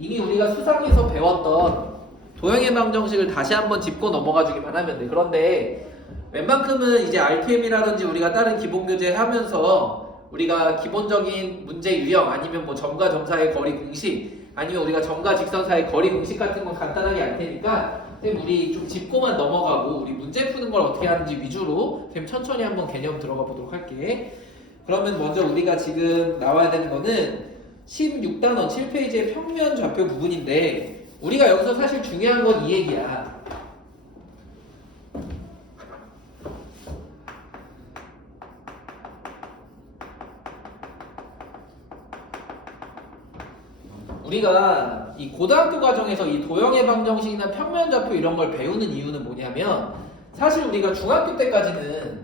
이미 우리가 수상에서 배웠던 도형의 방정식을 다시 한번 짚고 넘어가 주기만 하면 돼. 그런데 웬만큼은 이제 RPM이라든지 우리가 다른 기본 교재 하면서 우리가 기본적인 문제 유형 아니면 뭐 점과 점 사이의 거리 공식 아니면 우리가 점과 직선 사이의 거리 공식 같은 건 간단하게 알 테니까 우리 좀 짚고만 넘어가고 우리 문제 푸는 걸 어떻게 하는지 위주로 천천히 한번 개념 들어가 보도록 할게. 그러면 먼저 우리가 지금 나와야 되는 거는 16단원 7페이지의 평면 좌표 부분인데 우리가 여기서 사실 중요한 건 이 얘기야. 우리가 이 고등학교 과정에서 이 도형의 방정식이나 평면 좌표 이런 걸 배우는 이유는 뭐냐면 사실 우리가 중학교 때까지는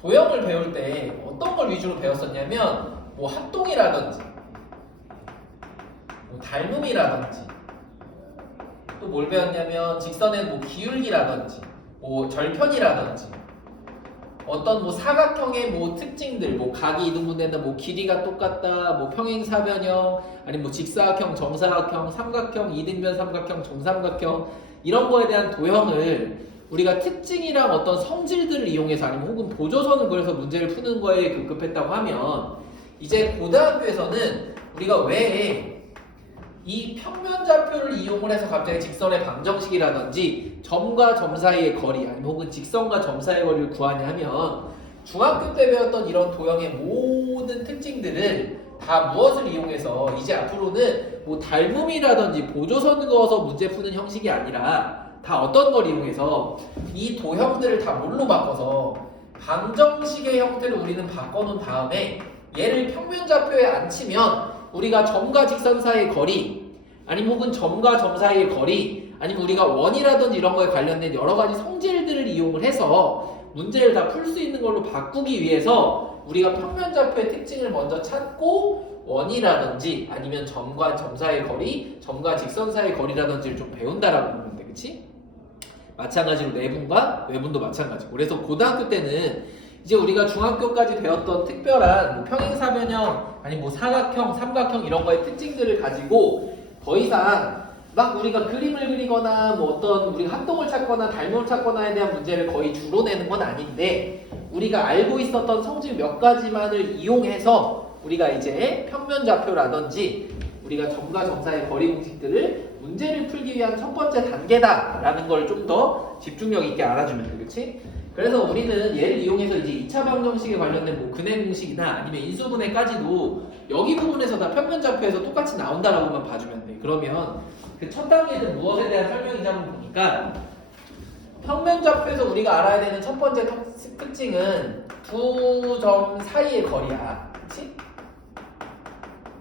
도형을 배울 때 어떤 걸 위주로 배웠었냐면 뭐 합동이라든지 뭐 닮음이라든지 또 뭘 배웠냐면 직선의 뭐 기울기라든지 뭐 절편이라든지 어떤 뭐 사각형의 뭐 특징들, 뭐 각이 이등분된다, 뭐 길이가 똑같다, 뭐 평행사변형, 아니면 뭐 직사각형, 정사각형, 삼각형, 이등변 삼각형, 정삼각형 이런 거에 대한 도형을 우리가 특징이랑 어떤 성질들을 이용해서 아니면 혹은 보조선을 그려서 문제를 푸는 거에 급급했다고 하면 이제 고등학교에서는 우리가 왜 이 평면 좌표를 이용을 해서 갑자기 직선의 방정식이라든지 점과 점 사이의 거리 아니면 혹은 직선과 점 사이의 거리를 구하냐 하면 중학교 때 배웠던 이런 도형의 모든 특징들을 다 무엇을 이용해서 이제 앞으로는 뭐 닮음이라든지 보조선을 그어서 문제 푸는 형식이 아니라 다 어떤 걸 이용해서 이 도형들을 다 뭘로 바꿔서 방정식의 형태를 우리는 바꿔놓은 다음에 얘를 평면 좌표에 앉히면 우리가 점과 직선 사이의 거리 아니면 혹은 점과 점 사이의 거리 아니면 우리가 원이라든지 이런 거에 관련된 여러 가지 성질들을 이용을 해서 문제를 다 풀 수 있는 걸로 바꾸기 위해서 우리가 평면 좌표의 특징을 먼저 찾고 원이라든지 아니면 점과 점 사이의 거리, 점과 직선 사이의 거리라든지를 좀 배운다라고 보면 돼. 그치? 마찬가지로 내분과 외분도 마찬가지고. 그래서 고등학교 때는 이제 우리가 중학교까지 배웠던 특별한 뭐 평행사변형 아니 뭐 사각형, 삼각형 이런 거의 특징들을 가지고 더 이상 막 우리가 그림을 그리거나 뭐 어떤 우리가 합동을 찾거나 닮음을 찾거나에 대한 문제를 거의 주로 내는 건 아닌데 우리가 알고 있었던 성질 몇 가지만을 이용해서 우리가 이제 평면 좌표라든지 우리가 점과 점 사이의 거리 공식들을 문제를 풀기 위한 첫 번째 단계다라는 걸 좀 더 집중력 있게 알아주면 돼, 그렇지? 그래서 우리는 얘를 이용해서 이제 2차 방정식에 관련된 뭐 근해 공식이나 아니면 인수분해까지도 여기 부분에서 다 평면 좌표에서 똑같이 나온다라고만 봐주면 돼. 그러면 그 첫 단계는 무엇에 대한 설명이자 한번 보니까 평면 좌표에서 우리가 알아야 되는 첫 번째 특징은 두 점 사이의 거리야. 그치?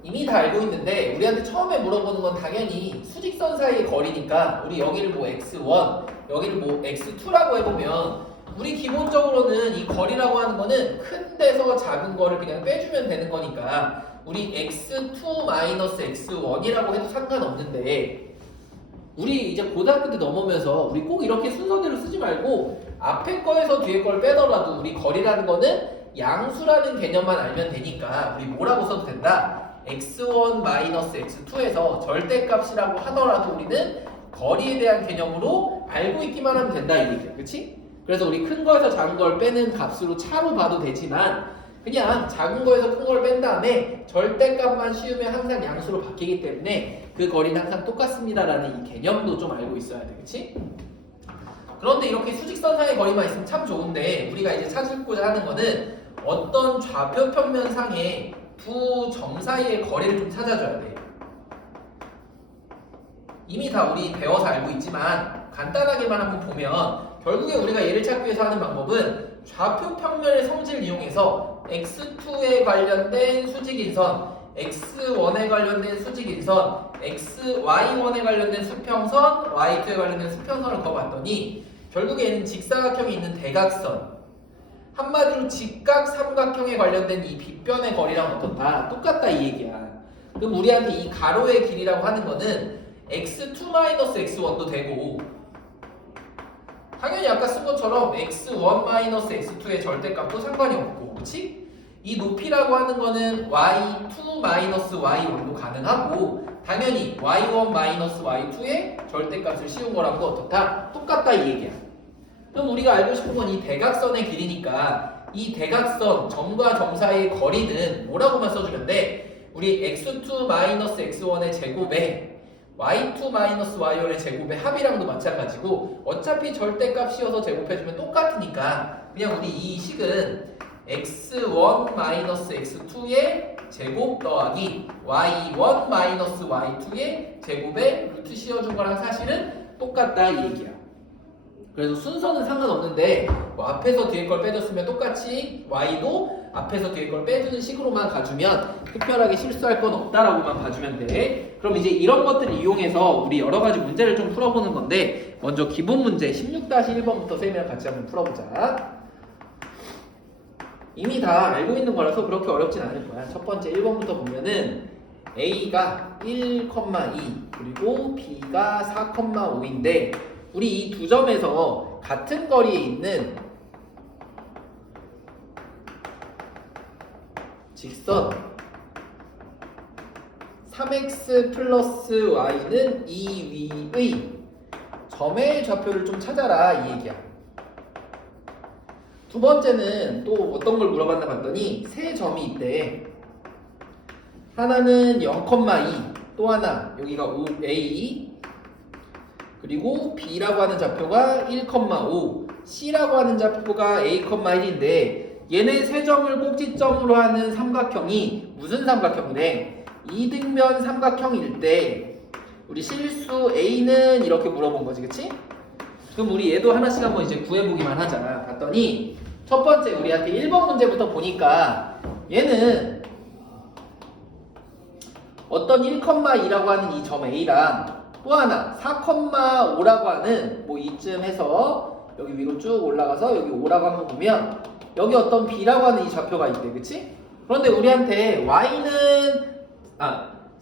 이미 다 알고 있는데 우리한테 처음에 물어보는 건 당연히 수직선 사이의 거리니까 우리 여기를 뭐 x1, 여기를 뭐 x2라고 해보면 우리 기본적으로는 이 거리라고 하는 거는 큰 데서 작은 거를 그냥 빼주면 되는 거니까 우리 x2-x1이라고 해도 상관없는데 우리 이제 고등학교 때 넘으면서 우리 꼭 이렇게 순서대로 쓰지 말고 앞에 거에서 뒤에 걸 빼더라도 우리 거리라는 거는 양수라는 개념만 알면 되니까 우리 뭐라고 써도 된다. x1-x2에서 절대값이라고 하더라도 우리는 거리에 대한 개념으로 알고 있기만 하면 된다 이 얘기야. 그치? 그래서 우리 큰 거에서 작은 걸 빼는 값으로 차로 봐도 되지만 그냥 작은 거에서 큰 걸 뺀 다음에 절대값만 씌우면 항상 양수로 바뀌기 때문에 그 거리는 항상 똑같습니다라는 이 개념도 좀 알고 있어야 돼. 그치? 그런데 이렇게 수직선상의 거리만 있으면 참 좋은데 우리가 이제 찾고자 하는 거는 어떤 좌표 평면상의 두 점 사이의 거리를 좀 찾아줘야 돼. 이미 다 우리 배워서 알고 있지만 간단하게만 한번 보면 결국에 우리가 얘를 찾기 위해서 하는 방법은 좌표 평면의 성질을 이용해서 x2에 관련된 수직인선, x1에 관련된 수직인선, xy1에 관련된 수평선, y2에 관련된 수평선을 그어봤더니 결국에 얘는 직사각형이 있는 대각선, 한마디로 직각 삼각형에 관련된 이 빗변의 거리랑 어떻다? 똑같다 이 얘기야. 그럼 우리한테 이 가로의 길이라고 하는 거는 x2-x1도 되고 당연히 아까 쓴 것처럼 x1-x2의 절대값도 상관이 없고 그치? 이 높이라고 하는 거는 y2 마이너스 y1도 가능하고 당연히 y1 마이너스 y2의 절대값을 씌운 거랑도 어떻다? 똑같다 이 얘기야. 그럼 우리가 알고 싶은 건 이 대각선의 길이니까 이 대각선 점과 점 사이의 거리는 뭐라고만 써주면 돼? 우리 x2 마이너스 x1의 제곱에 y2 마이너스 y1의 제곱의 합이랑도 마찬가지고 어차피 절대값 씌워서 제곱해주면 똑같으니까 그냥 우리 이 식은 x1 마이너스 x2의 제곱 더하기 y1 마이너스 y2의 제곱에 루트 씌워준 거랑 사실은 똑같다 이 얘기야. 그래서 순서는 상관없는데 뭐 앞에서 뒤에 걸 빼줬으면 똑같이 y도 앞에서 뒤에 걸 빼주는 식으로만 가주면 특별하게 실수할 건 없다라고만 봐주면 돼. 그럼 이제 이런 것들을 이용해서 우리 여러 가지 문제를 좀 풀어보는 건데 먼저 기본 문제 16-1번부터 쌤이랑 같이 한번 풀어보자. 이미 다 알고 있는 거라서 그렇게 어렵진 않을 거야. 첫 번째 1번부터 보면은 A가 1,2 그리고 B가 4,5인데 우리 이 두 점에서 같은 거리에 있는 직선 3x 플러스 y는 이 위의 점의 좌표를 좀 찾아라 이 얘기야. 두 번째는 또 어떤 걸 물어봤나 봤더니 세 점이 있대. 하나는 0,2 또 하나 여기가 A 그리고 B라고 하는 좌표가 1,5 C라고 하는 좌표가 A,1인데 얘네 세 점을 꼭지점으로 하는 삼각형이 무슨 삼각형이래? 이등변 삼각형일 때 우리 실수 A는 이렇게 물어본 거지, 그치? 그럼 우리 얘도 하나씩 한번 이제 구해보기만 하자. 봤더니 첫 번째 우리한테 1번 문제부터 보니까 얘는 어떤 1,2라고 하는 이 점 A랑 또 하나 4,5라고 하는 뭐 이쯤 해서 여기 위로 쭉 올라가서 여기 5라고 한번 보면 여기 어떤 B라고 하는 이 좌표가 있대, 그치? 그런데 우리한테 Y는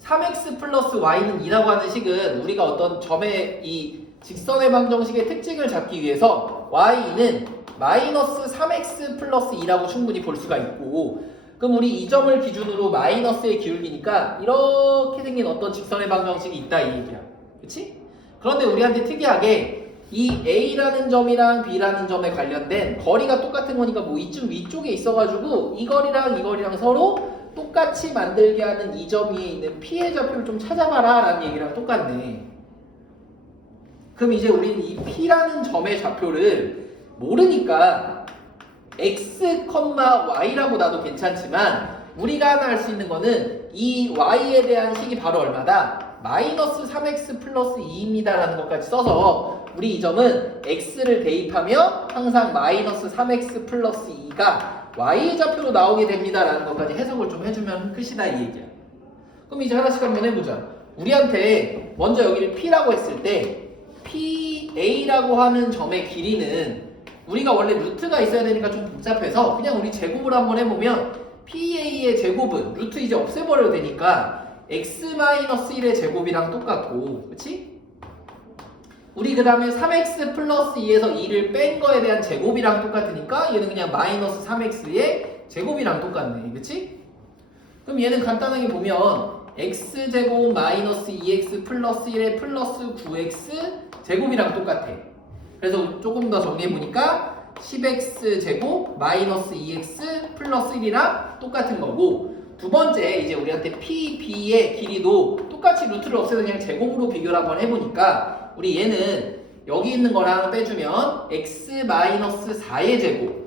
3x 플러스 Y는 2라고 하는 식은 우리가 어떤 점의 이 직선의 방정식의 특징을 잡기 위해서 Y는 마이너스 3x 플러스 2라고 충분히 볼 수가 있고 그럼 우리 이 점을 기준으로 마이너스에 기울기니까 이렇게 생긴 어떤 직선의 방정식이 있다 이 얘기야. 그치? 그런데 우리한테 특이하게 이 A라는 점이랑 B라는 점에 관련된 거리가 똑같은 거니까 뭐 이쯤 위쪽에 있어가지고 이 거리랑 서로 똑같이 만들게 하는 이 점 위에 있는 P의 좌표를 좀 찾아봐라 라는 얘기랑 똑같네. 그럼 이제 우리는 이 P라는 점의 좌표를 모르니까 x, y라고 놔도 괜찮지만 우리가 하나 할 수 있는 거는 이 y에 대한 식이 바로 얼마다? 마이너스 3x 플러스 2입니다 라는 것까지 써서 우리 이 점은 x를 대입하며 항상 마이너스 3x 플러스 2가 y의 좌표로 나오게 됩니다 라는 것까지 해석을 좀 해주면 끝이다 이 얘기야. 그럼 이제 하나씩 한번 해보자. 우리한테 먼저 여기를 P라고 했을 때 PA라고 하는 점의 길이는 우리가 원래 루트가 있어야 되니까 좀 복잡해서 그냥 우리 제곱을 한번 해보면 PA의 제곱은 루트 이제 없애버려도 되니까 x-1의 제곱이랑 똑같고 그치? 우리 그 다음에 3x 플러스 2에서 2를 뺀 거에 대한 제곱이랑 똑같으니까 얘는 그냥 마이너스 3x의 제곱이랑 똑같네 그치? 그럼 얘는 간단하게 보면 x제곱 마이너스 2x 플러스 1의 플러스 9x 제곱이랑 똑같아. 그래서 조금 더 정리해보니까 10x제곱 마이너스 2x 플러스 1이랑 똑같은 거고 두 번째 이제 우리한테 PB의 길이도 똑같이 루트를 없애서 그냥 제곱으로 비교를 한번 해보니까 우리 얘는 여기 있는 거랑 빼주면 x-4의 제곱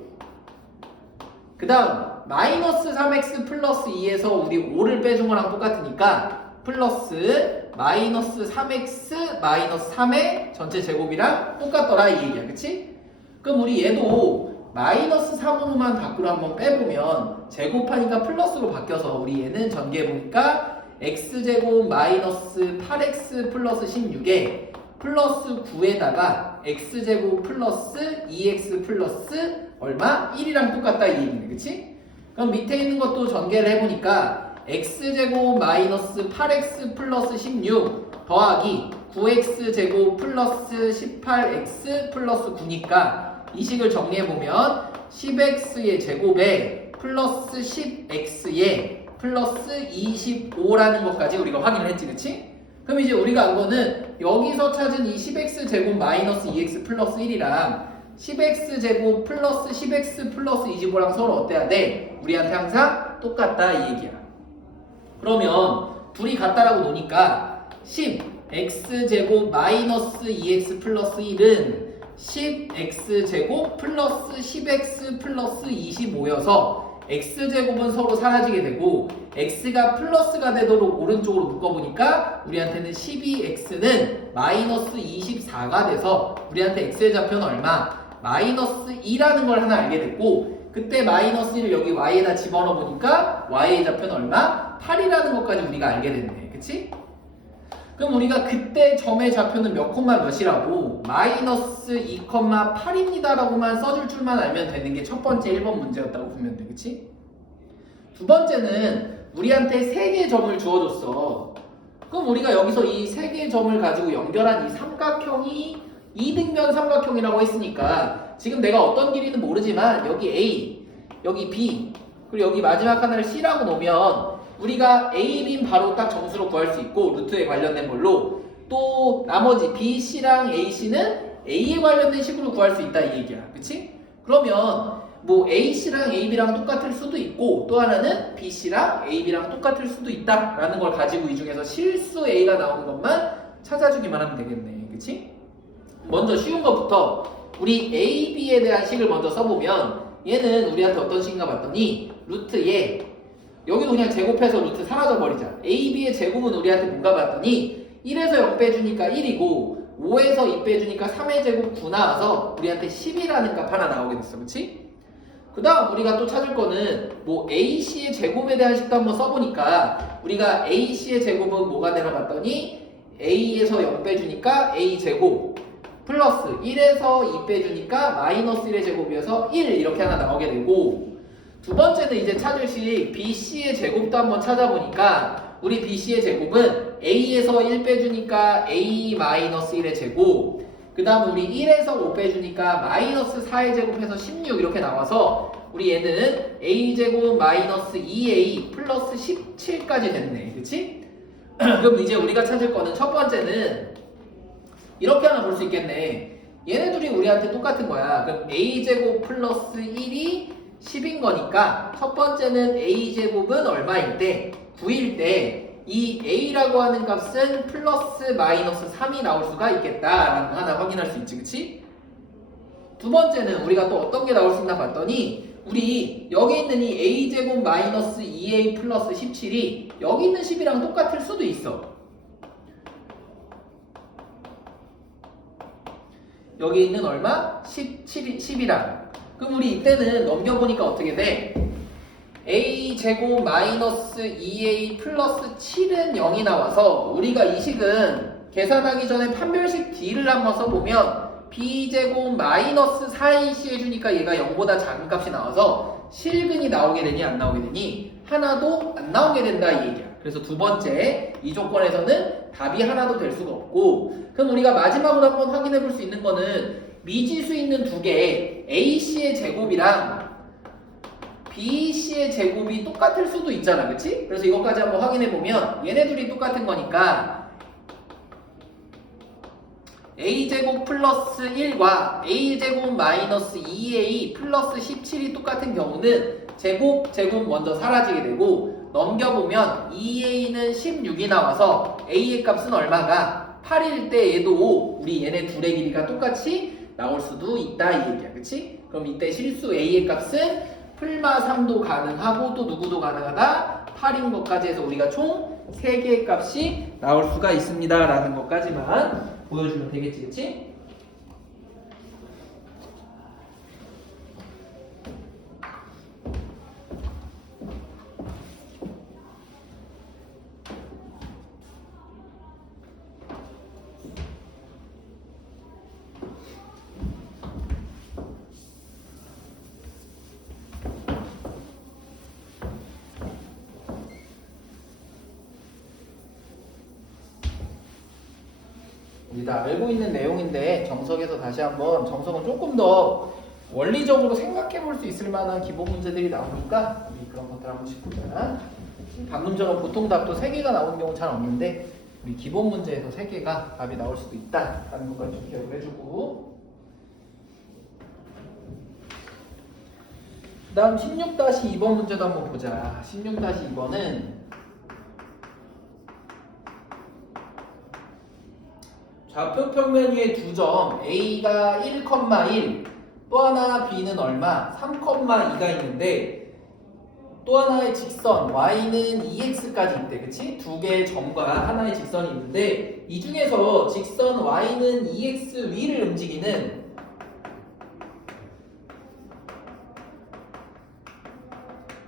그 다음 마이너스 3x 플러스 2에서 우리 5를 빼준 거랑 똑같으니까 플러스 마이너스 3x 마이너스 3의 전체 제곱이랑 똑같더라 이 얘기야 그치? 그럼 우리 얘도 마이너스 3으로만 밖으로 한번 빼보면 제곱하니까 플러스로 바뀌어서 우리 얘는 전개해보니까 x제곱 마이너스 8x 플러스 16에 플러스 9에다가 x제곱 플러스 2x 플러스 얼마? 1이랑 똑같다 이 얘기네 그치? 그럼 밑에 있는 것도 전개를 해보니까 x제곱 마이너스 8x 플러스 16 더하기 9x제곱 플러스 18x 플러스 9니까 이 식을 정리해보면 10x의 제곱에 플러스 10x에 플러스 25라는 것까지 우리가 확인을 했지, 그치? 그럼 이제 우리가 안 거는 여기서 찾은 이 10x제곱 마이너스 2x 플러스 1이랑 10x제곱 플러스 10x 플러스 25랑 서로 어때야 돼? 우리한테 항상 똑같다 이 얘기야. 그러면 둘이 같다라고 놓으니까 10x제곱 마이너스 2x 플러스 1은 10x제곱 플러스 10x 플러스 25여서 x제곱은 서로 사라지게 되고 x가 플러스가 되도록 오른쪽으로 묶어보니까 우리한테는 12x는 마이너스 24가 돼서 우리한테 x의 좌표는 얼마? 마이너스 2라는 걸 하나 알게 됐고 그때 마이너스 1을 여기 y에다 집어넣어 보니까 y의 좌표는 얼마? 8이라는 것까지 우리가 알게 됐네. 그치? 그럼 우리가 그때 점의 좌표는 몇 콤마 몇이라고 마이너스 2,8입니다 라고만 써줄 줄만 알면 되는 게 첫 번째 1번 문제였다고 보면 돼. 그치? 두 번째는 우리한테 3개의 점을 주어줬어. 그럼 우리가 여기서 이 3개의 점을 가지고 연결한 이 삼각형이 2등변 삼각형이라고 했으니까 지금 내가 어떤 길이는 모르지만 여기 A, 여기 B, 그리고 여기 마지막 하나를 C라고 놓으면 우리가 A, B는 바로 딱 점수로 구할 수 있고 루트에 관련된 걸로 또 나머지 B, C랑 A, C는 A에 관련된 식으로 구할 수 있다 이 얘기야. 그치? 그러면 뭐 A, C랑 A, B랑 똑같을 수도 있고 또 하나는 B, C랑 A, B랑 똑같을 수도 있다라는 걸 가지고 이 중에서 실수 A가 나오는 것만 찾아주기만 하면 되겠네. 그치? 먼저 쉬운 것부터 우리 A, B에 대한 식을 먼저 써보면 얘는 우리한테 어떤 식인가 봤더니 루트에 여기도 그냥 제곱해서 루트 사라져버리자. A, B의 제곱은 우리한테 뭔가 봤더니 1에서 0 빼주니까 1이고 5에서 2 빼주니까 3의 제곱 9 나와서 우리한테 10이라는 값 하나 나오게 됐어. 그치? 그 다음 우리가 또 찾을 거는 뭐 AC의 제곱에 대한 식도 한번 써보니까 우리가 AC의 제곱은 뭐가 되나 봤더니 A에서 0 빼주니까 A 제곱 플러스 1에서 2 빼주니까 마이너스 1의 제곱이어서 1 이렇게 하나 나오게 되고 두 번째는 이제 찾을 식 BC의 제곱도 한번 찾아보니까 우리 BC의 제곱은 A에서 1 빼주니까 A 마이너스 1의 제곱 그 다음 우리 1에서 5 빼주니까 마이너스 4의 제곱해서 16 이렇게 나와서 우리 얘는 A제곱 마이너스 2A 플러스 17까지 됐네. 그치? 그럼 이제 우리가 찾을 거는 첫 번째는 이렇게 하나 볼 수 있겠네. 얘네 둘이 우리한테 똑같은 거야. 그럼 A제곱 플러스 1이 10인 거니까 첫 번째는 A제곱은 얼마일 때? 9일 때 이 A라고 하는 값은 플러스 마이너스 3이 나올 수가 있겠다라는 거 하나 확인할 수 있지. 그치? 두 번째는 우리가 또 어떤 게 나올 수 있나 봤더니 우리 여기 있는 이 A제곱 마이너스 2A 플러스 17이 여기 있는 10이랑 똑같을 수도 있어. 여기 있는 얼마? 10이랑. 그럼 우리 이때는 넘겨보니까 어떻게 돼? A제곱 마이너스 2A 플러스 7은 0이 나와서 우리가 이 식은 계산하기 전에 판별식 D를 한번 써보면 B제곱 마이너스 4AC 해주니까 얘가 0보다 작은 값이 나와서 실근이 나오게 되니 안 나오게 되니 하나도 안 나오게 된다 이 얘기야. 그래서 두 번째 이 조건에서는 답이 하나도 될 수가 없고 그럼 우리가 마지막으로 한번 확인해 볼 수 있는 거는 미지수 있는 두 개 AC의 제곱이랑 BC의 제곱이 똑같을 수도 있잖아. 그치? 그래서 이것까지 한번 확인해 보면 얘네 둘이 똑같은 거니까 A제곱 플러스 1과 A제곱 마이너스 2A 플러스 17이 똑같은 경우는 제곱 먼저 사라지게 되고 넘겨보면 2A는 16이 나와서 A의 값은 얼마가? 8일 때 얘도 우리 얘네 둘의 길이가 똑같이 나올 수도 있다 이 얘기야. 그치? 그럼 이때 실수 A의 값은 풀마 3도 가능하고 또 누구도 가능하다 8인 것까지 해서 우리가 총 3개의 값이 나올 수가 있습니다 라는 것까지만 보여주면 되겠지. 그치? 우리 다 알고 있는 내용인데 정석에서 다시 한번 정석은 조금 더 원리적으로 생각해 볼 수 있을 만한 기본 문제들이 나오니까 우리 그런 것들 한 번씩 보자. 방금처럼 보통 답도 3개가 나오는 경우 잘 없는데 우리 기본 문제에서 3개가 답이 나올 수도 있다라는 것까지 좀 기억을 해주고, 그 다음 16-2번 문제도 한번 보자. 16-2번은 좌표 평면 위에 두 점 A가 1,1, 또 하나 B는 얼마? 3,2가 있는데 또 하나의 직선 Y는 2X까지 있대. 그치? 두 개의 점과 하나의 직선이 있는데 이 중에서 직선 Y는 2X 위를 움직이는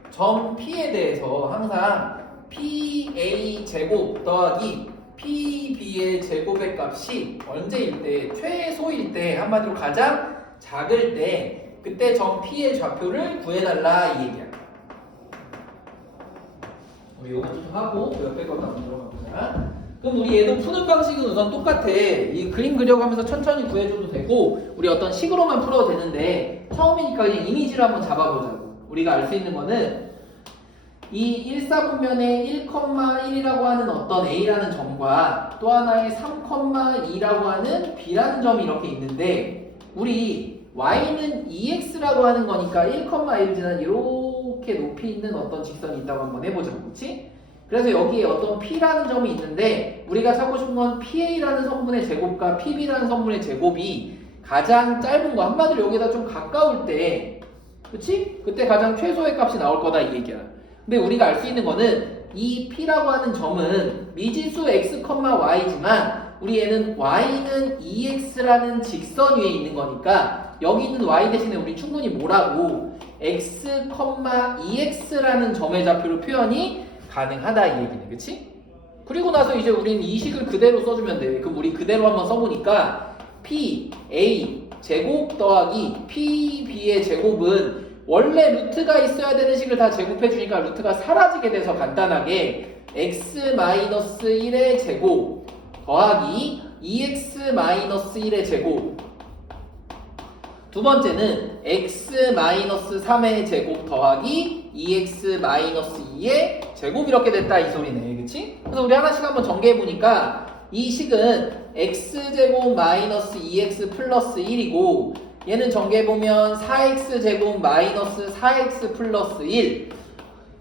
점 P에 대해서 항상 PA 제곱 더하기 PB의 제곱의 값이 언제일 때? 최소일 때, 한마디로 가장 작을 때, 그때 점 P의 좌표를 구해달라 이 얘기야. 우리 요거 좀 하고 옆에 것도 한번 들어가 보자. 그럼 우리 얘도 푸는 방식은 우선 똑같아. 이 그림 그려가면서 천천히 구해줘도 되고 우리 어떤 식으로만 풀어도 되는데 처음이니까 그냥 이미지를 한번 잡아보자고. 우리가 알 수 있는 거는 이 1사분면에 1,1이라고 하는 어떤 A라는 점과 또 하나의 3,2라고 하는 B라는 점이 이렇게 있는데 우리 Y는 2X라고 하는 거니까 1,1을 지난 이렇게 높이 있는 어떤 직선이 있다고 한번 해보자. 그렇지? 그래서 여기에 어떤 P라는 점이 있는데 우리가 찾고 싶은 건 PA라는 성분의 제곱과 PB라는 성분의 제곱이 가장 짧은 거, 한마디로 여기다 좀 가까울 때, 그치? 그때 가장 최소의 값이 나올 거다 이 얘기야. 근데 우리가 알 수 있는 거는 이 P라고 하는 점은 미지수 x, y지만 우리 얘는 y는 2x라는 직선 위에 있는 거니까 여기 있는 y 대신에 우리 충분히 뭐라고 x, 2x라는 점의 좌표로 표현이 가능하다 이 얘기네. 그치? 그리고 나서 이제 우리는 이 식을 그대로 써주면 돼. 그럼 우리 그대로 한번 써보니까 PA 제곱 더하기 PB의 제곱은 원래 루트가 있어야 되는 식을 다 제곱해주니까 루트가 사라지게 돼서 간단하게 x-1의 제곱 더하기 2x-1의 제곱, 두 번째는 x-3의 제곱 더하기 2x-2의 제곱 이렇게 됐다 이 소리네. 그치? 그래서 우리 하나씩 한번 정리해보니까 이 식은 x제곱 마이너스 2x 플러스 1이고 얘는 정리해보면 4x제곱 마이너스 4x 플러스 1,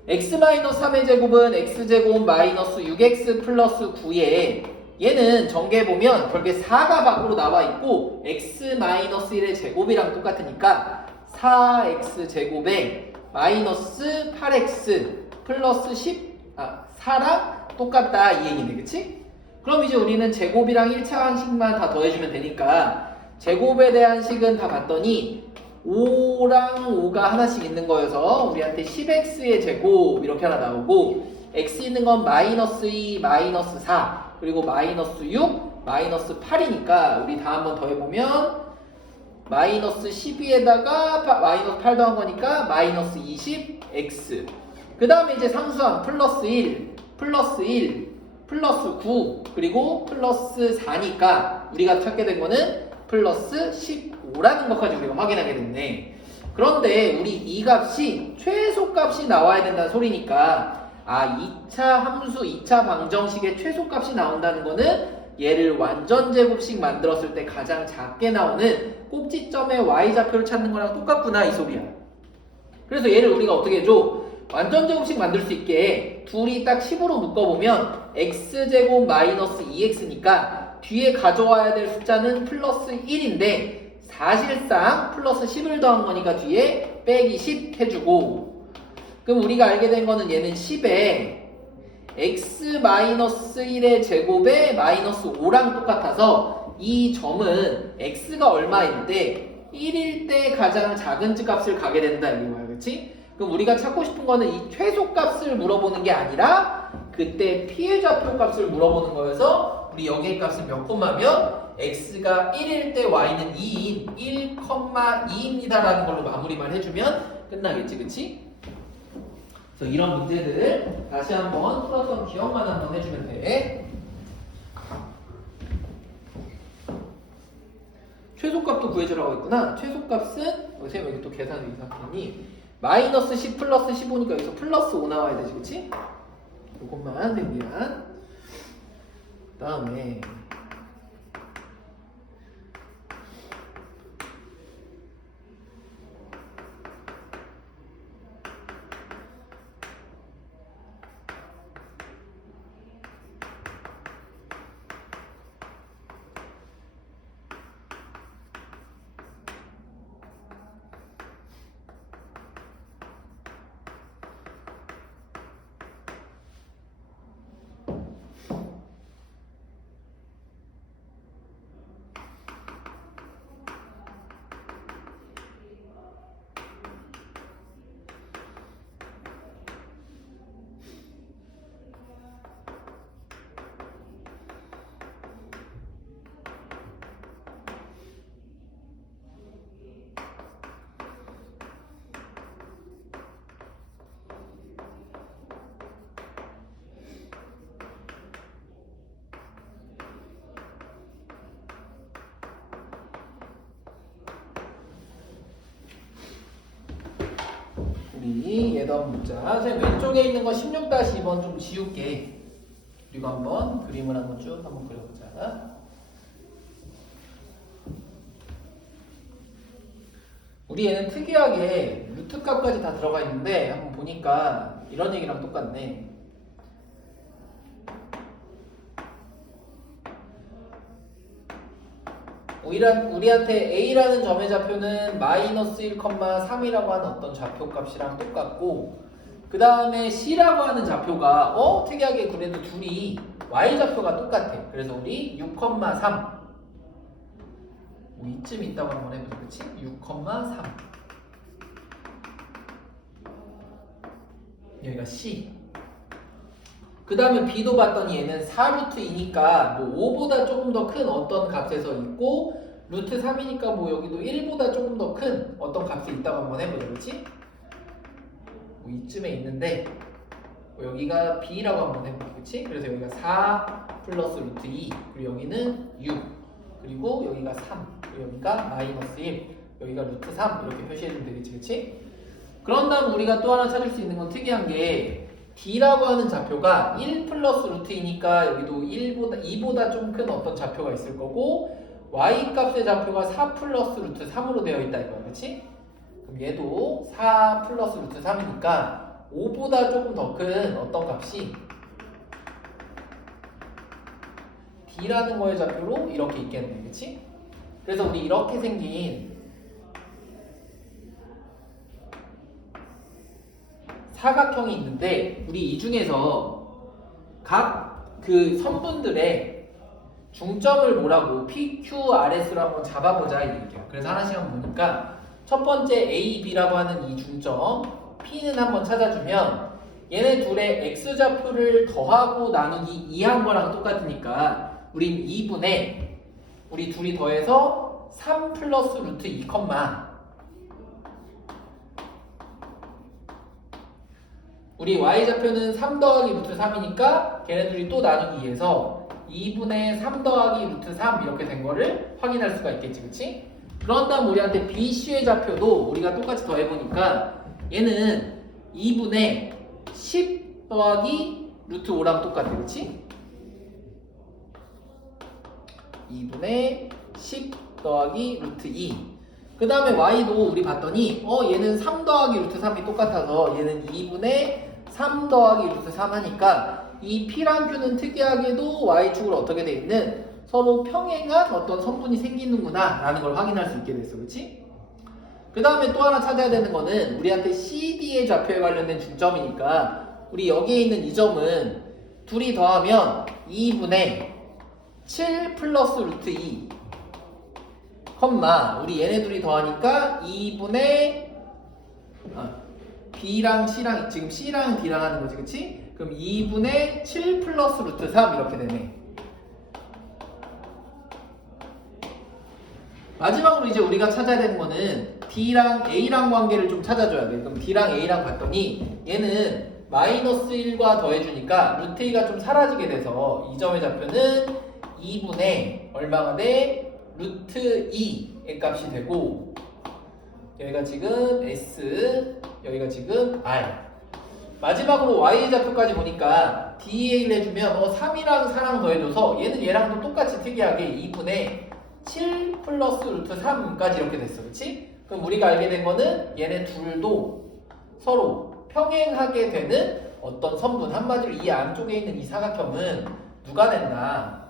x-3의 제곱은 x제곱 마이너스 6x 플러스 9에 얘는 정리해보면 별게 4가 밖으로 나와 있고 x-1의 제곱이랑 똑같으니까 4x제곱에 마이너스 8x 플러스 4랑 똑같다 이 얘기네. 그치? 그럼 이제 우리는 제곱이랑 1차 항식만 다 더해주면 되니까 제곱에 대한 식은 다 봤더니 5랑 5가 하나씩 있는 거여서 우리한테 10x의 제곱 이렇게 하나 나오고 x 있는 건 마이너스 2, 마이너스 4 그리고 마이너스 6, 마이너스 8이니까 우리 다 한번 더해보면 마이너스 12에다가 마이너스 8 더한 거니까 마이너스 20x, 그 다음에 이제 상수함 플러스 1, 플러스 1, 플러스 9 그리고 플러스 4니까 우리가 찾게 된 거는 플러스 15라는 것까지 우리가 확인하게 됐네. 그런데 우리 이 값이 최소값이 나와야 된다는 소리니까 2차 함수, 2차 방정식의 최소값이 나온다는 거는 얘를 완전 제곱식 만들었을 때 가장 작게 나오는 꼭지점의 y좌표를 찾는 거랑 똑같구나 이 소리야. 그래서 얘를 우리가 어떻게 해줘? 완전 제곱식 만들 수 있게 둘이 딱 10으로 묶어보면 x제곱 마이너스 2x니까 뒤에 가져와야 될 숫자는 플러스 1인데 사실상 플러스 10을 더한 거니까 뒤에 빼기 10 해주고, 그럼 우리가 알게 된 거는 얘는 10에 x-1의 제곱에 마이너스 5랑 똑같아서 이 점은 x가 얼마일 때 1일 때 가장 작은 값을 가게 된다 이거야. 그렇지? 그럼 우리가 찾고 싶은 거는 이 최소값을 물어보는 게 아니라 그때 피해 좌표 값을 물어보는 거여서 우리 여기의 값을 몇 콤마면 x가 1일 때 y는 2인 1,2입니다 라는 걸로 마무리만 해주면 끝나겠지. 그치? 그래서 이런 문제들 다시 한번 풀었던 기억만 한번 해주면 돼. 최소값도 구해주라고 나오고 있구나. 최소값은 선생님 여기 또 계산을 이상했니? 마이너스 10 플러스 15니까 여기서 플러스 5 나와야 되지, 그치? 이것만 미안. 그 다음에 우리 예던 문자. 선생님 왼쪽에 있는 거 16-2번 좀 지울게. 그리고 한번 그림을 한번 쭉 한번 그려보자. 우리 얘는 특이하게 루트 값까지 다 들어가 있는데 한번 보니까 이런 얘기랑 똑같네. 우리한테 A라는 점의 좌표는 마이너스 1,3이라고 하는 어떤 좌표값이랑 똑같고, 그 다음에 C라고 하는 좌표가 특이하게 그래도 둘이 Y좌표가 똑같아. 그래서 우리 6,3 뭐 이쯤 있다고 한번 해보자. 그치? 6,3 여기가 C. 그 다음에 B도 봤더니 얘는 4루트2니까 뭐 5보다 조금 더 큰 어떤 값에서 있고, 루트 3이니까 뭐 여기도 1보다 조금 더 큰 어떤 값이 있다고 한번 해보자. 그렇지? 뭐 이쯤에 있는데 뭐 여기가 B라고 한번 해보자. 그렇지? 그래서 여기가 4 플러스 루트 2, 그리고 여기는 6, 그리고 여기가 3, 그리고 여기가 마이너스 1, 여기가 루트 3 이렇게 표시해주면 되겠지. 그렇지? 그런 다음 우리가 또 하나 찾을 수 있는 건 특이한 게 D라고 하는 좌표가 1 플러스 루트이니까 여기도 2보다 좀 큰 어떤 좌표가 있을 거고, Y 값의 좌표가 4 플러스 루트 3으로 되어 있다 이거야. 그치? 그럼 얘도 4 플러스 루트 3이니까 5보다 조금 더 큰 어떤 값이 D라는 거의 좌표로 이렇게 있겠네. 그치? 그래서 우리 이렇게 생긴 사각형이 있는데, 우리 이 중에서 각 그 선분들의 중점을 뭐라고 PQRS로 한번 잡아보자 이렇게요. 그래서 하나씩 한번 보니까 첫 번째 A, B라고 하는 이 중점 P는 한번 찾아주면 얘네 둘의 X좌표를 더하고 나누기 2한 거랑 똑같으니까 우린 2분의 우리 둘이 더해서 3 플러스 루트 2, 우리 Y좌표는 3 더하기 루트 3이니까 걔네들이 또 나누기 2해서 2분의 3 더하기 루트 3 이렇게 된 거를 확인할 수가 있겠지. 그치? 그런 다음 우리한테 BC의 좌표도 우리가 똑같이 더해보니까 얘는 2분의 10 더하기 루트 5랑 똑같아. 그치? 2분의 10 더하기 루트 2. 그 다음에 Y도 우리 봤더니 얘는 3 더하기 루트 3이 똑같아서 얘는 2분의 3 더하기 루트 3 하니까 이 P랑 Q는 특이하게도 Y축으로 어떻게 돼 있는 서로 평행한 어떤 선분이 생기는구나 라는 걸 확인할 수 있게 됐어. 그치? 그 다음에 또 하나 찾아야 되는 거는 우리한테 CD의 좌표에 관련된 중점이니까 우리 여기에 있는 이 점은 둘이 더하면 2분의 7 플러스 루트 2 우리 얘네 둘이 더하니까 2분의 B랑 C랑 지금 C랑 D랑 하는 거지. 그치? 그럼 2분의 7 플러스 루트 3 이렇게 되네. 마지막으로 이제 우리가 찾아야 되는 거는 D랑 A랑 관계를 좀 찾아줘야 돼. 그럼 D랑 A랑 봤더니 얘는 마이너스 1과 더해주니까 루트 2가 좀 사라지게 돼서 이 점의 좌표는 2분의 얼마가 돼? 루트 2의 값이 되고 여기가 지금 S, 여기가 지금 R. 마지막으로 y 좌표까지 보니까 DA를 해주면 3이랑 4랑 더해줘서 얘는 얘랑도 똑같이 특이하게 2분의 7 플러스 루트 3까지 이렇게 됐어. 그치? 그럼 우리가 알게 된 거는 얘네 둘도 서로 평행하게 되는 어떤 선분, 한마디로 이 안쪽에 있는 이 사각형은 누가 냈나?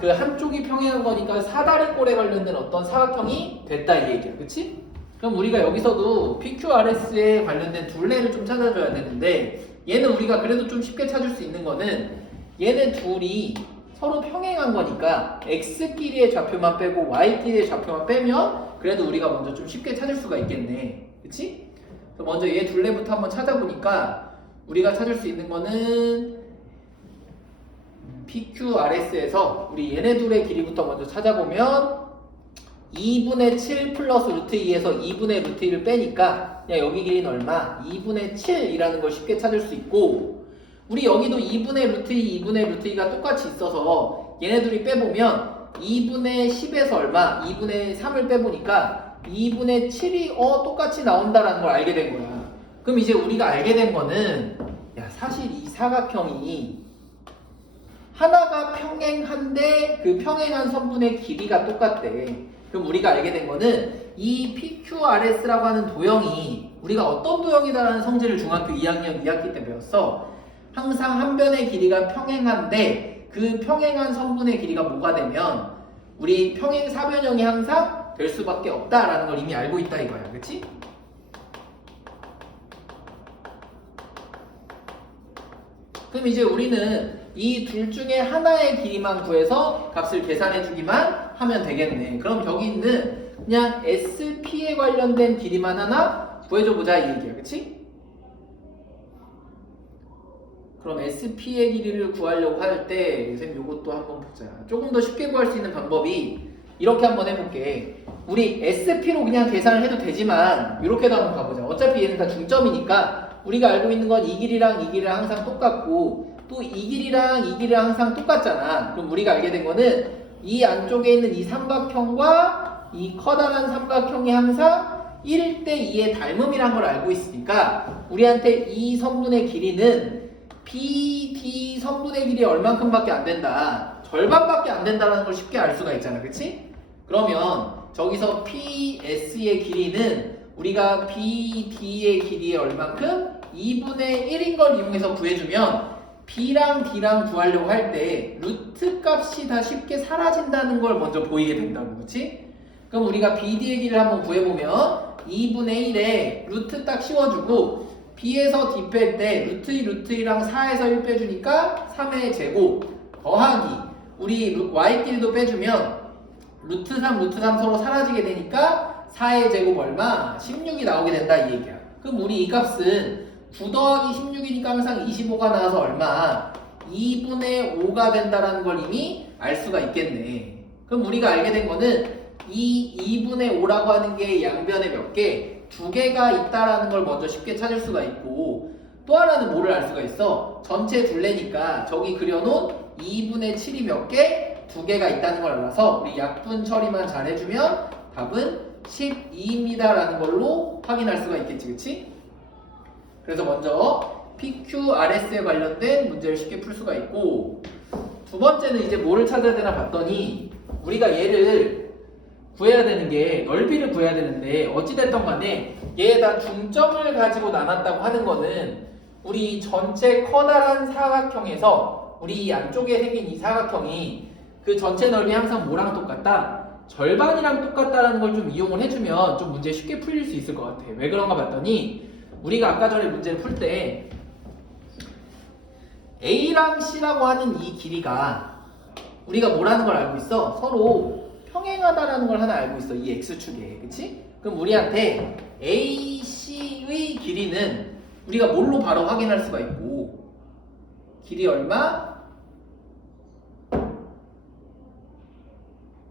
그 한쪽이 평행한 거니까 사다리꼴에 관련된 어떤 사각형이 됐다 이 얘기야. 그치? 그럼 우리가 여기서도 PQRS에 관련된 둘레를 좀 찾아줘야 되는데 얘는 우리가 그래도 좀 쉽게 찾을 수 있는 거는 얘네 둘이 서로 평행한 거니까 X끼리의 좌표만 빼고 Y끼리의 좌표만 빼면 그래도 우리가 먼저 좀 쉽게 찾을 수가 있겠네. 그치? 그래서 먼저 얘 둘레부터 한번 찾아보니까 우리가 찾을 수 있는 거는 PQRS에서 우리 얘네 둘의 길이부터 먼저 찾아보면 2분의 7 플러스 루트 2에서 2분의 루트 2를 빼니까 그냥 여기 길이는 얼마? 2분의 7이라는 걸 쉽게 찾을 수 있고 우리 여기도 2분의 루트 2, 2분의 루트 2가 똑같이 있어서 얘네 둘이 빼보면 2분의 10에서 얼마? 2분의 3을 빼보니까 2분의 7이 똑같이 나온다라는 걸 알게 된 거야. 그럼 이제 우리가 알게 된 거는 야 사실 이 사각형이 하나가 평행한데 그 평행한 선분의 길이가 똑같대. 그럼 우리가 알게 된 거는 이 PQRS라고 하는 도형이 우리가 어떤 도형이다라는 성질을 중학교 2학년 2학기 때 배웠어. 항상 한 변의 길이가 평행한데 그 평행한 선분의 길이가 뭐가 되면 우리 평행 사변형이 항상 될 수밖에 없다라는 걸 이미 알고 있다 이거야. 그치? 그럼 이제 우리는 이 둘 중에 하나의 길이만 구해서 값을 계산해 주기만 하면 되겠네. 그럼 여기 있는 그냥 SP에 관련된 길이만 하나 구해줘 보자 이 얘기야. 그치? 그럼 SP의 길이를 구하려고 할 때 선생님 요것도 한번 보자. 조금 더 쉽게 구할 수 있는 방법이 이렇게 한번 해볼게. 우리 SP로 그냥 계산을 해도 되지만 이렇게도 한번 가보자. 어차피 얘는 다 중점이니까 우리가 알고 있는 건 이 길이랑 이 길이랑 항상 똑같고 또 이 길이랑 이 길이랑 항상 똑같잖아. 그럼 우리가 알게 된 거는 이 안쪽에 있는 이 삼각형과 이 커다란 삼각형이 항상 1대 2의 닮음이란 걸 알고 있으니까 우리한테 이 선분의 길이는 BD 선분의 길이 얼만큼밖에 안 된다. 절반밖에 안 된다는 걸 쉽게 알 수가 있잖아. 그치? 그러면 저기서 PS의 길이는 우리가 BD의 길이의 얼만큼? 2분의 1인 걸 이용해서 구해주면 B랑 D랑 구하려고 할 때 루트 값이 다 쉽게 사라진다는 걸 먼저 보이게 된다고. 그치? 그럼 우리가 BD의 길이를 한번 구해보면 2분의 1에 루트 딱 씌워주고 B에서 D 뺄 때 루트 2, 루트 2랑 4에서 1 빼주니까 3의 제곱 더하기 우리 Y끼리도 빼주면 루트 3, 루트 3 서로 사라지게 되니까 4의 제곱 얼마? 16이 나오게 된다 이 얘기야. 그럼 우리 이 값은 9 더하기 16이니까 항상 25가 나와서 얼마? 2분의 5가 된다라는 걸 이미 알 수가 있겠네. 그럼 우리가 알게 된 거는 이 2분의 5라고 하는 게 양변에 몇 개? 2개가 있다라는 걸 먼저 쉽게 찾을 수가 있고 또 하나는 뭐를 알 수가 있어? 전체 둘레니까 저기 그려놓은 2분의 7이 몇 개? 2개가 있다는 걸 알아서 우리 약분 처리만 잘 해주면 답은 12입니다 라는 걸로 확인할 수가 있겠지. 그치? 그래서 먼저 PQRS에 관련된 문제를 쉽게 풀 수가 있고 두 번째는 이제 뭐를 찾아야 되나 봤더니 우리가 얘를 구해야 되는 게 넓이를 구해야 되는데 어찌됐든 간에 얘에다 중점을 가지고 나눴다고 하는 거는 우리 전체 커다란 사각형에서 우리 이 안쪽에 생긴 이 사각형이 그 전체 넓이 항상 뭐랑 똑같다? 절반이랑 똑같다라는 걸 좀 이용을 해주면 좀 문제 쉽게 풀릴 수 있을 것 같아. 왜 그런가 봤더니 우리가 아까 전에 문제를 풀 때 A랑 C라고 하는 이 길이가 우리가 뭐라는 걸 알고 있어? 서로 평행하다라는 걸 하나 알고 있어. 이 X축에. 그치? 그럼 우리한테 AC의 길이는 우리가 뭘로 바로 확인할 수가 있고 길이 얼마?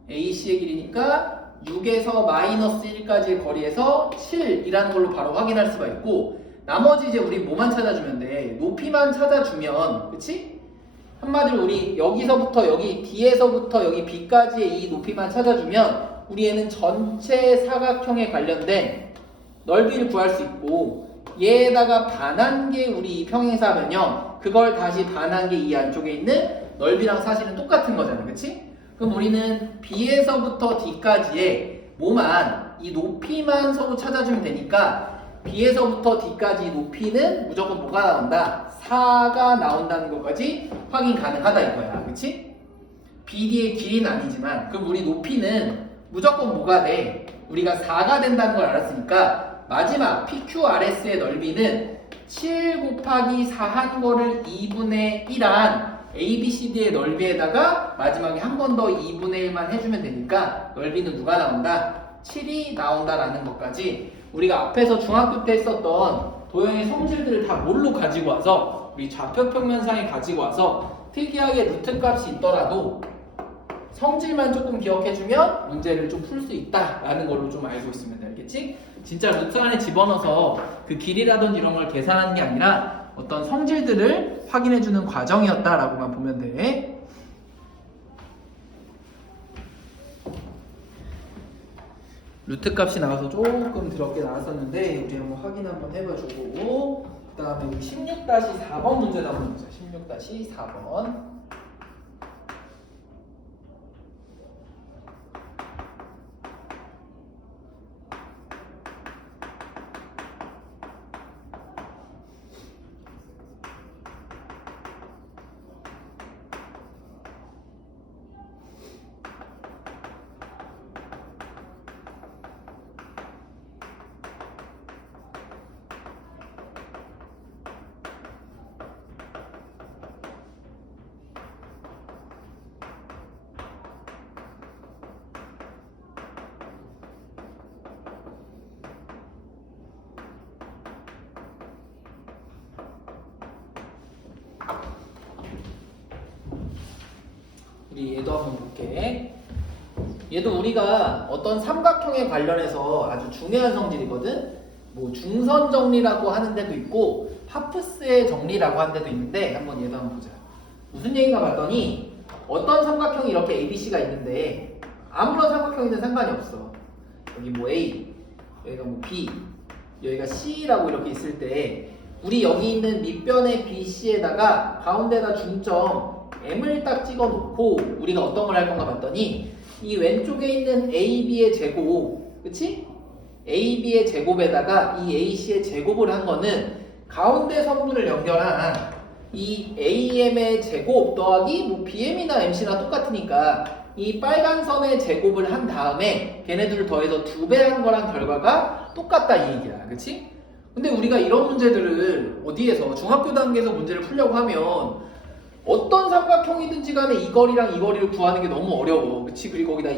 AC의 길이니까 6에서 마이너스 1까지의 거리에서 7이라는 걸로 바로 확인할 수가 있고 나머지 이제 우리 뭐만 찾아주면 돼? 높이만 찾아주면 그치? 한마디로 우리 여기서부터 여기 D에서부터 여기 B까지의 이 높이만 찾아주면 우리 얘는 전체 사각형에 관련된 넓이를 구할 수 있고 얘에다가 반한개 우리 이 평행사면요 그걸 다시 반한개 이 안쪽에 있는 넓이랑 사실은 똑같은 거잖아, 그치? 그럼 우리는 B에서부터 D까지의 뭐만 이 높이만 서로 찾아주면 되니까 B에서부터 D까지 이 높이는 무조건 뭐가 나온다? 4가 나온다는 것까지 확인 가능하다 이거야, 그치? BD의 길이는 아니지만 그럼 우리 높이는 무조건 뭐가 돼? 우리가 4가 된다는 걸 알았으니까 마지막 PQRS의 넓이는 7 곱하기 4 한 거를 2분의 1한 ABCD의 넓이에다가 마지막에 한 번 더 2분의 1만 해주면 되니까 넓이는 누가 나온다? 7이 나온다라는 것까지 우리가 앞에서 중학교 때 했었던 도형의 성질들을 다 뭘로 가지고 와서 우리 좌표평면상에 가지고 와서 특이하게 루트 값이 있더라도 성질만 조금 기억해주면 문제를 좀 풀 수 있다라는 걸로 좀 알고 있으면 되겠지? 진짜 루트 안에 집어넣어서 그 길이라든지 이런 걸 계산하는 게 아니라 어떤 성질들을 확인해주는 과정이었다라고만 보면 돼. 루트 값이 나와서 조금 더럽게 나왔었는데 우리 한번 확인 한번 해봐주고 그 다음에 우리 16-4번 문제도 한번 보자. 16-4번 우리 얘도 한번 볼게. 얘도 우리가 어떤 삼각형에 관련해서 아주 중요한 성질이거든. 뭐 중선 정리라고 하는 데도 있고 파프스의 정리라고 하는 데도 있는데 한번 얘도 한번 보자. 무슨 얘기인가 봤더니 어떤 삼각형이 이렇게 ABC가 있는데 아무런 삼각형이든 상관이 없어. 여기 뭐 A, 여기가 뭐 B, 여기가 C라고 이렇게 있을 때 우리 여기 있는 밑변의 BC에다가 가운데다 중점 M을 딱 찍어 놓고 우리가 어떤 걸 할 건가 봤더니 이 왼쪽에 있는 AB의 제곱, 그치? AB의 제곱에다가 이 AC의 제곱을 한 거는 가운데 선분을 연결한 이 AM의 제곱 더하기 뭐 BM이나 MC나 똑같으니까 이 빨간 선의 제곱을 한 다음에 걔네들을 더해서 2배 한 거랑 결과가 똑같다 이 얘기야, 그치? 근데 우리가 이런 문제들을 어디에서 중학교 단계에서 문제를 풀려고 하면 어떤 삼각형이든지 간에 이 거리랑 이 거리를 구하는 게 너무 어려워, 그치? 그리고 거기다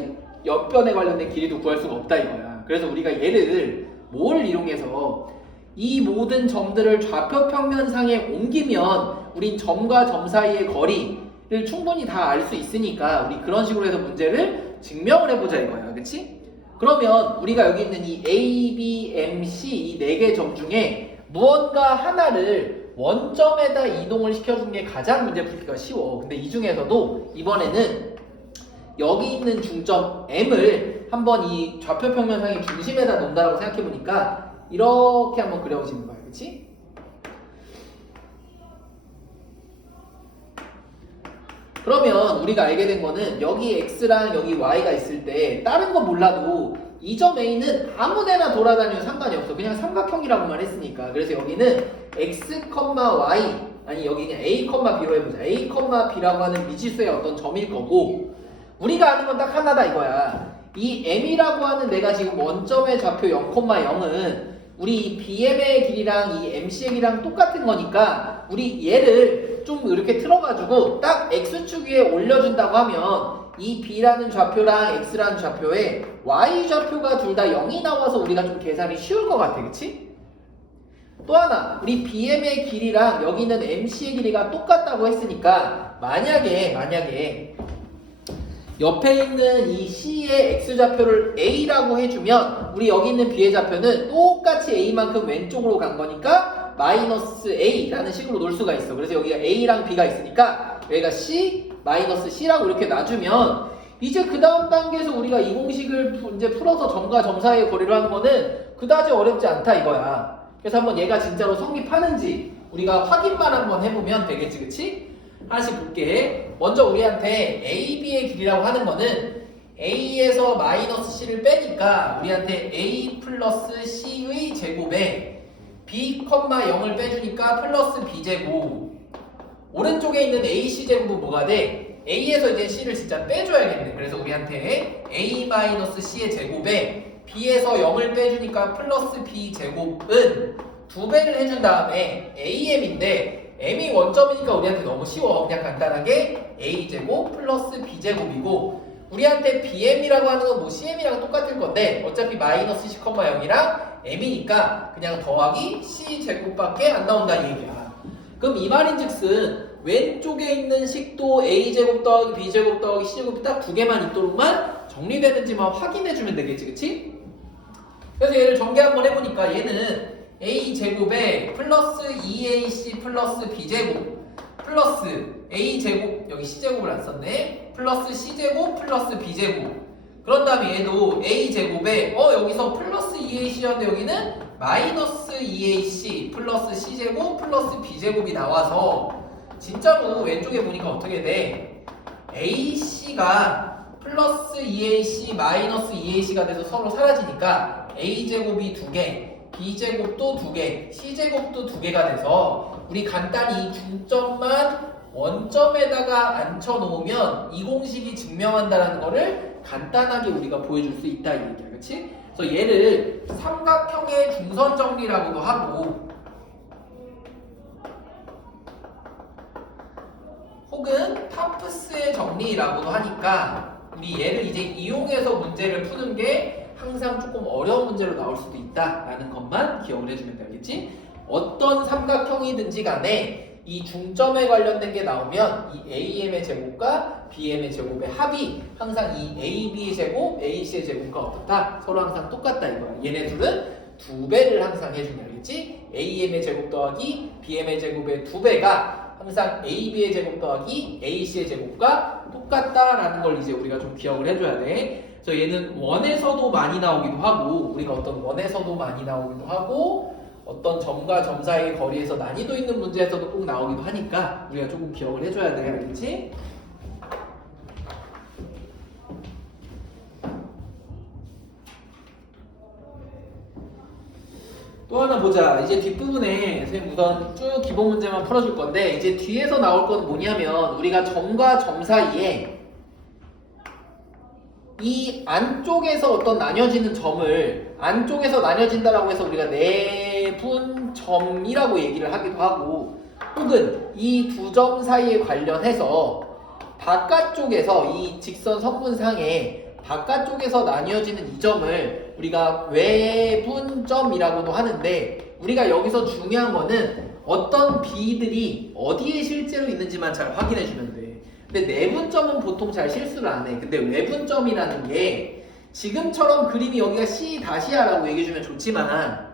옆변에 관련된 길이도 구할 수가 없다 이거야. 그래서 우리가 얘를 뭘 이용해서 이 모든 점들을 좌표평면상에 옮기면 우린 점과 점 사이의 거리를 충분히 다 알 수 있으니까 우리 그런 식으로 해서 문제를 증명을 해보자 이거야, 그치? 그러면 우리가 여기 있는 이 A, B, M, C 이 4개 점 중에 무언가 하나를 원점에다 이동을 시켜준 게 가장 문제 풀기가 쉬워. 근데 이 중에서도 이번에는 여기 있는 중점 M을 한번 이 좌표평면상의 중심에다 놓는다고 생각해보니까 이렇게 한번 그려지는 거야, 그치? 그러면 우리가 알게 된 거는 여기 X랑 여기 Y가 있을 때 다른 건 몰라도 이 점 A는 아무 데나 돌아다니면 상관이 없어. 그냥 삼각형이라고만 했으니까. 그래서 여기는 X, Y 아니 여기 그냥 A, B로 해보자. A, B라고 하는 미지수의 어떤 점일 거고 우리가 아는 건 딱 하나다 이거야. 이 M이라고 하는 내가 지금 원점의 좌표 0,0은 우리 BM의 길이랑 이 MC의 길이랑 똑같은 거니까 우리 얘를 좀 이렇게 틀어가지고 딱 X축 위에 올려준다고 하면 이 B라는 좌표랑 X라는 좌표에 Y 좌표가 둘 다 0이 나와서 우리가 좀 계산이 쉬울 것 같아, 그치? 또 하나, 우리 BM의 길이랑 여기 있는 MC의 길이가 똑같다고 했으니까 만약에 옆에 있는 이 C의 X좌표를 A라고 해주면 우리 여기 있는 B의 좌표는 똑같이 A만큼 왼쪽으로 간 거니까 마이너스 A라는 식으로 놓을 수가 있어. 그래서 여기가 A랑 B가 있으니까 여기가 C 마이너스 C라고 이렇게 놔주면 이제 그 다음 단계에서 우리가 이 공식을 이제 풀어서 점과 점 사이의 거리를 하는 거는 그다지 어렵지 않다 이거야. 그래서 한번 얘가 진짜로 성립하는지 우리가 확인만 한번 해보면 되겠지, 그치? 하나씩 볼게. 먼저 우리한테 AB의 길이라고 하는 거는 A에서 마이너스 C를 빼니까 우리한테 A 플러스 C의 제곱에 B, 0을 빼주니까 플러스 B제곱. 오른쪽에 있는 AC 제곱은 뭐가 돼? A에서 이제 C를 진짜 빼줘야겠네. 그래서 우리한테 A 마이너스 C의 제곱에 B에서 0을 빼주니까 플러스 B제곱은 2배를 해준 다음에 AM인데 M이 원점이니까 우리한테 너무 쉬워. 그냥 간단하게 A제곱 플러스 B제곱이고 우리한테 BM이라고 하는 건 뭐 CM이랑 똑같을 건데 어차피 마이너스 C, 0이랑 M이니까 그냥 더하기 C제곱밖에 안 나온다 이 얘기야. 그럼 이 말인즉슨 왼쪽에 있는 식도 A제곱 더하기 B제곱 더하기 C제곱이 딱 2개만 있도록만 정리되는지만 확인해주면 되겠지, 그치? 그래서 얘를 전개 한번 해보니까 얘는 A제곱에 플러스 2AC 플러스 B제곱 플러스 A제곱, 여기 C제곱을 안 썼네. 플러스 C제곱 플러스 B제곱. 그런 다음에 얘도 A제곱에 여기서 플러스 2AC였는데 여기는 마이너스 2AC 플러스 C제곱 플러스 B제곱이 나와서 진짜로 왼쪽에 보니까 어떻게 돼? AC가 플러스 2AC 마이너스 2AC가 돼서 서로 사라지니까 A제곱이 2개 B제곱도 2개, C제곱도 2개가 돼서 우리 간단히 이 중점만 원점에다가 앉혀놓으면 이 공식이 증명한다는 거를 간단하게 우리가 보여줄 수 있다 이 얘기야, 그치? 그래서 얘를 삼각형의 중선 정리라고도 하고 혹은 파프스의 정리라고도 하니까 우리 얘를 이제 이용해서 문제를 푸는 게 항상 조금 어려운 문제로 나올 수도 있다라는 것만 기억을 해주면 되겠지? 어떤 삼각형이든지 간에 이 중점에 관련된 게 나오면 이 AM의 제곱과 BM의 제곱의 합이 항상 이 AB의 제곱, AC의 제곱과 어떻다? 서로 항상 똑같다 이거야. 얘네 둘은 2배를 항상 해주면 알겠지? AM의 제곱 더하기 BM의 제곱의 2배가 항상 AB의 제곱 더하기 AC의 제곱과 똑같다라는 걸 이제 우리가 좀 기억을 해줘야 돼. 그래서 얘는 원에서도 많이 나오기도 하고 우리가 어떤 원에서도 많이 나오기도 하고 어떤 점과 점 사이의 거리에서 난이도 있는 문제에서도 꼭 나오기도 하니까 우리가 조금 기억을 해줘야 돼. 알겠지? 또 하나 보자. 이제 뒷부분에 선생님 우선 쭉 기본 문제만 풀어줄 건데 이제 뒤에서 나올 건 뭐냐면 우리가 점과 점 사이에 이 안쪽에서 어떤 나뉘어지는 점을 안쪽에서 나뉘어진다라고 해서 우리가 내분점이라고 얘기를 하기도 하고 혹은 이 두 점 사이에 관련해서 바깥쪽에서 이 직선 선분상에 바깥쪽에서 나뉘어지는 이 점을 우리가 외분점이라고도 하는데 우리가 여기서 중요한 거는 어떤 비들이 어디에 실제로 있는지만 잘 확인해 주면 돼. 근데 내분점은 보통 잘 실수를 안 해. 근데 외분점이라는 게 지금처럼 그림이 여기가 C-라고 얘기해주면 좋지만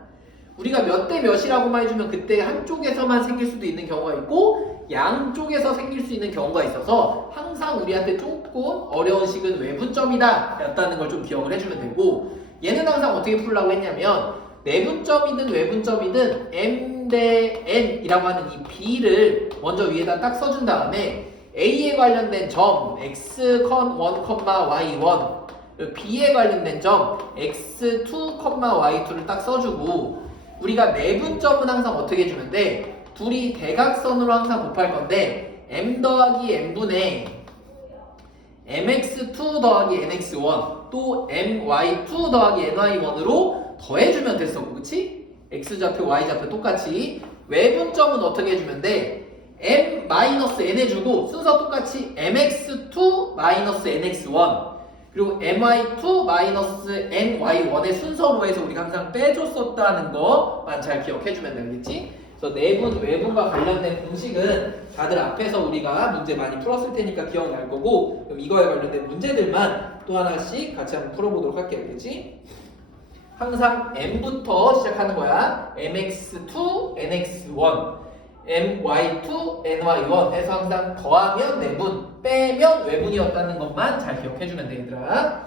우리가 몇 대 몇이라고만 해주면 그때 한쪽에서만 생길 수도 있는 경우가 있고 양쪽에서 생길 수 있는 경우가 있어서 항상 우리한테 조금 어려운 식은 외분점이다 였다는 걸 좀 기억을 해주면 되고 얘는 항상 어떻게 풀려고 했냐면 내분점이든 외분점이든 M 대 N이라고 하는 이 B를 먼저 위에다 딱 써준 다음에 A에 관련된 점 x1, y1 B에 관련된 점 x2, y2를 딱 써주고 우리가 내분점은 항상 어떻게 해주면 돼? 둘이 대각선으로 항상 곱할 건데 m 더하기 n분의 mx2 더하기 nx1 또 my2 더하기 ny1으로 더해주면 됐어, 그치? x좌표, y좌표 똑같이 외분점은 어떻게 해주면 돼? m-n 해주고 순서 똑같이 mx2-nx1 그리고 my2-ny1의 순서로 해서 우리가 항상 빼줬었다는 것만 잘 기억해주면 되겠지? 그래서 내분, 외분과 관련된 공식은 다들 앞에서 우리가 문제 많이 풀었을 테니까 기억날 거고 그럼 이거에 관련된 문제들만 또 하나씩 같이 한번 풀어보도록 할게요. 알겠지? 항상 m부터 시작하는 거야. mx2, nx1, my2, ny1 해서 항상 더하면 내분, 빼면 외분이었다는 것만 잘 기억해주면 돼, 얘들아.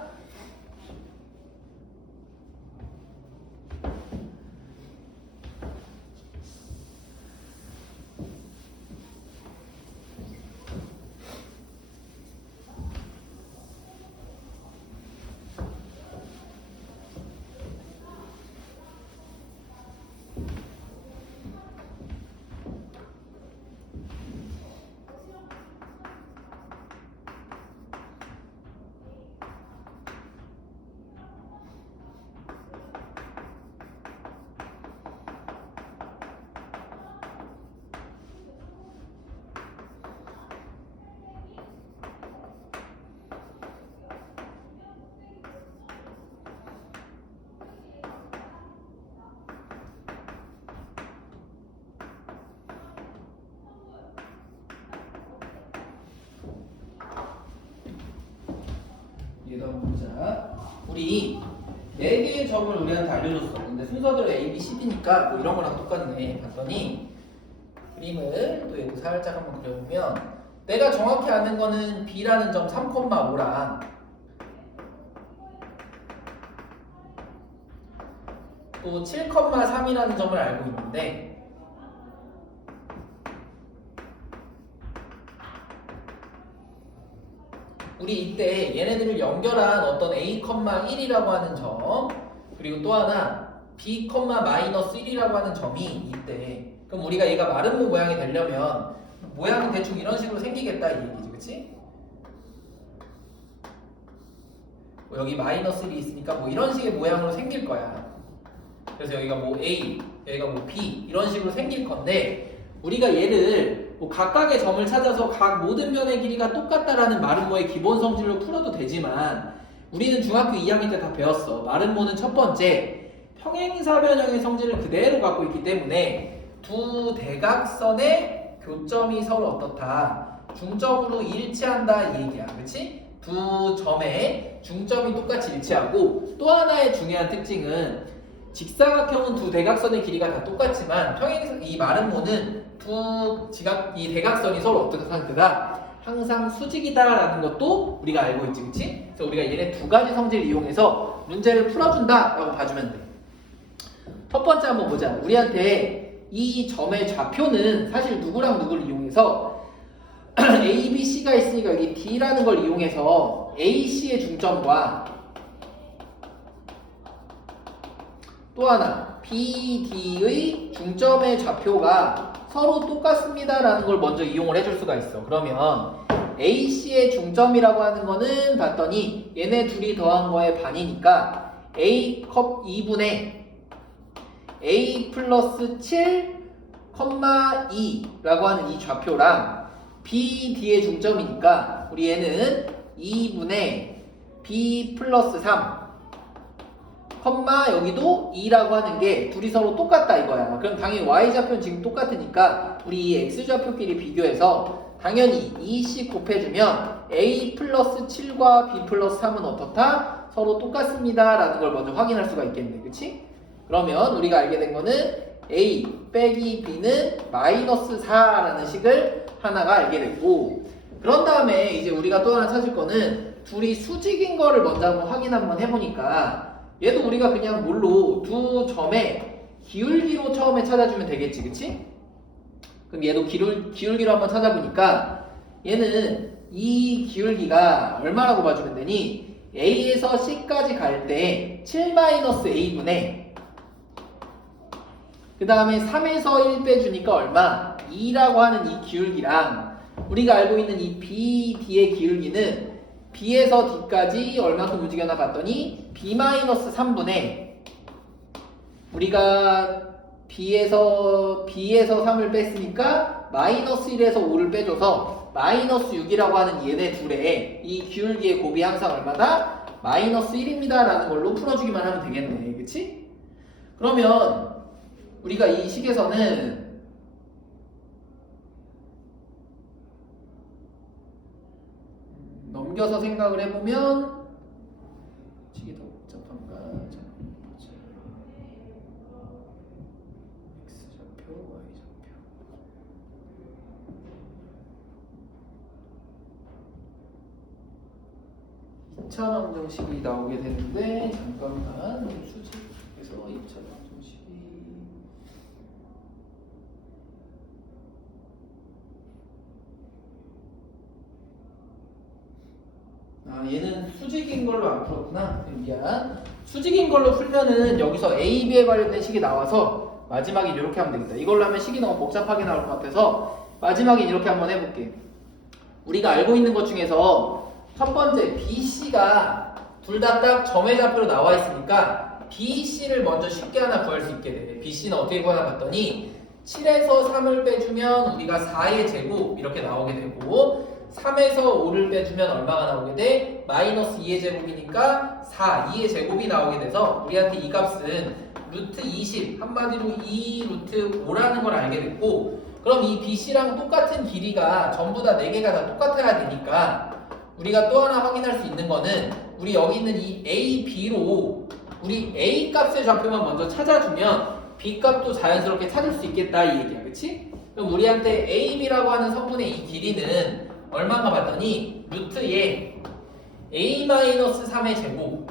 얘도 한번 보자. 우리 4개의 점을 우리한테 알려줬어. 근데 순서대로 A, B, C, D니까 뭐 이런 거랑 똑같네. 봤더니 그림을 또 얘도 살짝 한번 그려보면 내가 정확히 아는 거는 B라는 점 3,5랑 또 7,3이라는 점을 알고 있는데 우리 이때 얘네들을 연결한 어떤 A,1이라고 하는 점 그리고 또 하나 B,-1이라고 하는 점이 있대. 그럼 우리가 얘가 마름모 모양이 되려면 모양은 대충 이런 식으로 생기겠다 이 얘기지, 그치? 뭐 여기 -1이 있으니까 뭐 이런 식의 모양으로 생길 거야. 그래서 여기가 뭐 A, 여기가 뭐 B 이런 식으로 생길 건데 우리가 얘를 뭐 각각의 점을 찾아서 각 모든 변의 길이가 똑같다라는 마름모의 기본 성질로 풀어도 되지만 우리는 중학교 2학년 때 다 배웠어. 마름모는 첫 번째 평행사변형의 성질을 그대로 갖고 있기 때문에 두 대각선의 교점이 서로 어떻다? 중점으로 일치한다 이 얘기야. 그치? 두 점의 중점이 똑같이 일치하고 또 하나의 중요한 특징은 직사각형은 두 대각선의 길이가 다 똑같지만 이 마름모는 이 대각선이 서로 어떤 상태다? 항상 수직이다라는 것도 우리가 알고 있지, 그치? 그래서 우리가 얘네 두 가지 성질을 이용해서 문제를 풀어준다라고 봐주면 돼. 첫 번째 한번 보자. 우리한테 이 점의 좌표는 사실 누구랑 누구를 이용해서 A, B, C가 있으니까 여기 D라는 걸 이용해서 AC의 중점과 또 하나 BD의 중점의 좌표가 서로 똑같습니다라는 걸 먼저 이용을 해줄 수가 있어. 그러면 AC의 중점이라고 하는 거는 봤더니 얘네 둘이 더한 거의 반이니까 A 컵 2분의 A 플러스 7, 2라고 하는 이 좌표랑 BD의 중점이니까 우리 얘는 2분의 B 플러스 3 여기도 2라고 하는 게 둘이 서로 똑같다 이거야. 그럼 당연히 y좌표는 지금 똑같으니까 우리 이 x좌표끼리 비교해서 당연히 2씩 곱해주면 a 플러스 7과 b 플러스 3은 어떻다? 서로 똑같습니다 라는 걸 먼저 확인할 수가 있겠네. 그치? 그러면 우리가 알게 된 거는 a 빼기 b는 마이너스 4라는 식을 하나가 알게 됐고 그런 다음에 이제 우리가 또 하나 찾을 거는 둘이 수직인 거를 먼저 한번 확인 한번 해보니까 얘도 우리가 그냥 뭘로 두 점의 기울기로 처음에 찾아주면 되겠지, 그치? 그럼 얘도 기울기로 한번 찾아보니까 얘는 이 기울기가 얼마라고 봐주면 되니? A에서 C까지 갈 때 7-A분의 그 다음에 3에서 1 빼주니까 얼마? 2라고 하는 이 기울기랑 우리가 알고 있는 이 BD의 기울기는 B에서 D까지 얼마큼 움직였나 봤더니 B-3분의 우리가 B에서 3을 뺐으니까 마이너스 1에서 5를 빼줘서 마이너스 6이라고 하는 얘네 둘의 이 기울기의 곱이 항상 얼마다? 마이너스 1입니다 라는 걸로 풀어주기만 하면 되겠네. 그치? 그러면 우리가 이 식에서는 넘겨서 생각을 해보면 식이 더 복잡한가? 자, 보자. 2차 방정식이 나오게 되는데 잠깐만 수직에서 2차 방정식이 얘는 수직인 걸로 안 풀었구나. 미안. 수직인 걸로 풀면은 여기서 A, B에 관련된 식이 나와서 마지막에 이렇게 하면 되겠다. 이걸로 하면 식이 너무 복잡하게 나올 것 같아서 마지막에 이렇게 한번 해볼게. 우리가 알고 있는 것 중에서 첫 번째 BC가 둘 다 딱 점의 좌표로 나와 있으니까 BC를 먼저 쉽게 하나 구할 수 있게 돼. BC는 어떻게 구하나 봤더니 7에서 3을 빼주면 우리가 4의 제곱 이렇게 나오게 되고 3에서 5를 빼주면 얼마가 나오게 돼? 마이너스 2의 제곱이니까 4, 2의 제곱이 나오게 돼서 우리한테 이 값은 루트 20, 한마디로 2 루트 5라는 걸 알게 됐고 그럼 이 BC랑 똑같은 길이가 전부 다 4개가 다 똑같아야 되니까 우리가 또 하나 확인할 수 있는 거는 우리 여기 있는 이 A, B로 우리 A 값의 좌표만 먼저 찾아주면 B 값도 자연스럽게 찾을 수 있겠다 이 얘기야. 그치? 그럼 우리한테 A, B라고 하는 성분의 이 길이는 얼마인가 봤더니 루트에 A-3의 제곱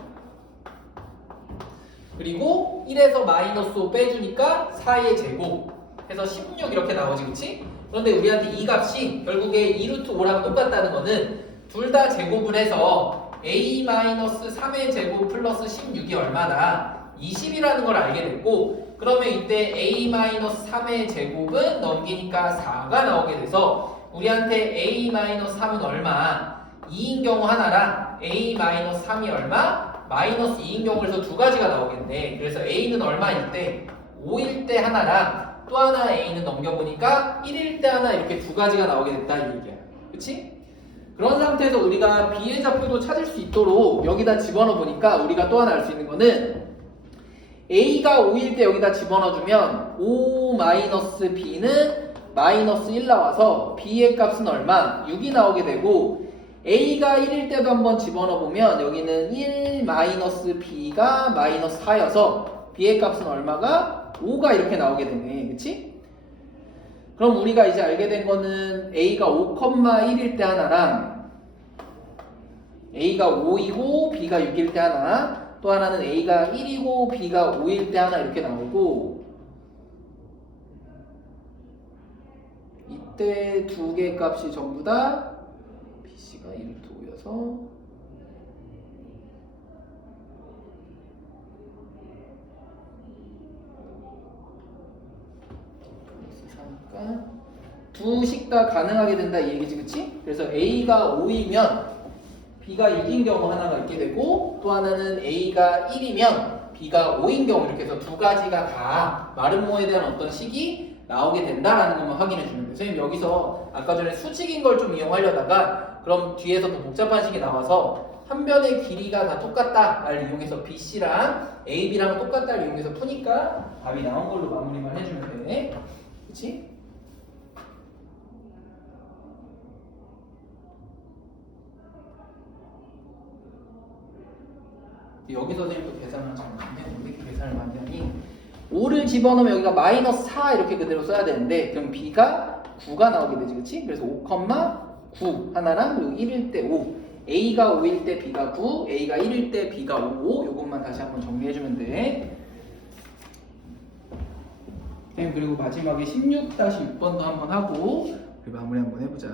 그리고 1에서 마이너스 5 빼주니까 4의 제곱 해서 16 이렇게 나오지 그치? 그런데 우리한테 이 값이 결국에 2루트 5랑 똑같다는 거는 둘 다 제곱을 해서 A-3의 제곱 플러스 16이 얼마나 20이라는 걸 알게 됐고 그러면 이때 A-3의 제곱은 넘기니까 4가 나오게 돼서 우리한테 A-3은 얼마? 2인 경우 하나랑 A-3이 얼마? 마이너스 2인 경우에서 두 가지가 나오겠네. 그래서 A는 얼마일 때? 5일 때 하나랑 또 하나 A는 넘겨보니까 1일 때 하나 이렇게 두 가지가 나오게 됐다 이 얘기야. 그치? 그런 상태에서 우리가 B의 좌표도 찾을 수 있도록 여기다 집어넣어 보니까 우리가 또 하나 알 수 있는 거는 A가 5일 때 여기다 집어넣어주면 5-B는 마이너스 1 나와서 B의 값은 얼마? 6이 나오게 되고 A가 1일 때도 한번 집어넣어보면 여기는 1-B가 마이너스 4여서 B의 값은 얼마가? 5가 이렇게 나오게 되네. 그치? 그럼 우리가 이제 알게 된 거는 A가 5,1일 때 하나랑 A가 5이고 B가 6일 때 하나 또 하나는 A가 1이고 B가 5일 때 하나 이렇게 나오고 이때 두 개 값이 전부 다 BC가 1루트 5여서 두 식 다 가능하게 된다 이 얘기지 그치? 그래서 A가 5이면 B가 6인 경우 하나가 있게 되고 또 하나는 A가 1이면 B가 5인 경우 이렇게 해서 두 가지가 다 마름모에 대한 어떤 식이 나오게 된다라는 것만 확인해 주면 돼요. 선생님 여기서 아까 전에 수직인 걸 좀 이용하려다가 그럼 뒤에서 또 복잡한 식이 나와서 한 변의 길이가 다 똑같다를 이용해서 BC랑 AB랑 똑같다를 이용해서 푸니까 답이 나온 걸로 마무리만 해주면 돼. 그치? 여기서 선생님 또 계산을 잘못했네. 왜 이렇게 계산을 많이 하니? 5를 집어넣으면 여기가 마이너스 4 이렇게 그대로 써야 되는데 그럼 B가 9가 나오게 되지 그치? 그래서 5,9 하나랑 그리고 1일 때 5 A가 5일 때 B가 9 A가 1일 때 B가 5 요것만 다시 한번 정리해주면 돼. 그리고 마지막에 16-6번도 한번 하고 마무리 한번 해보자.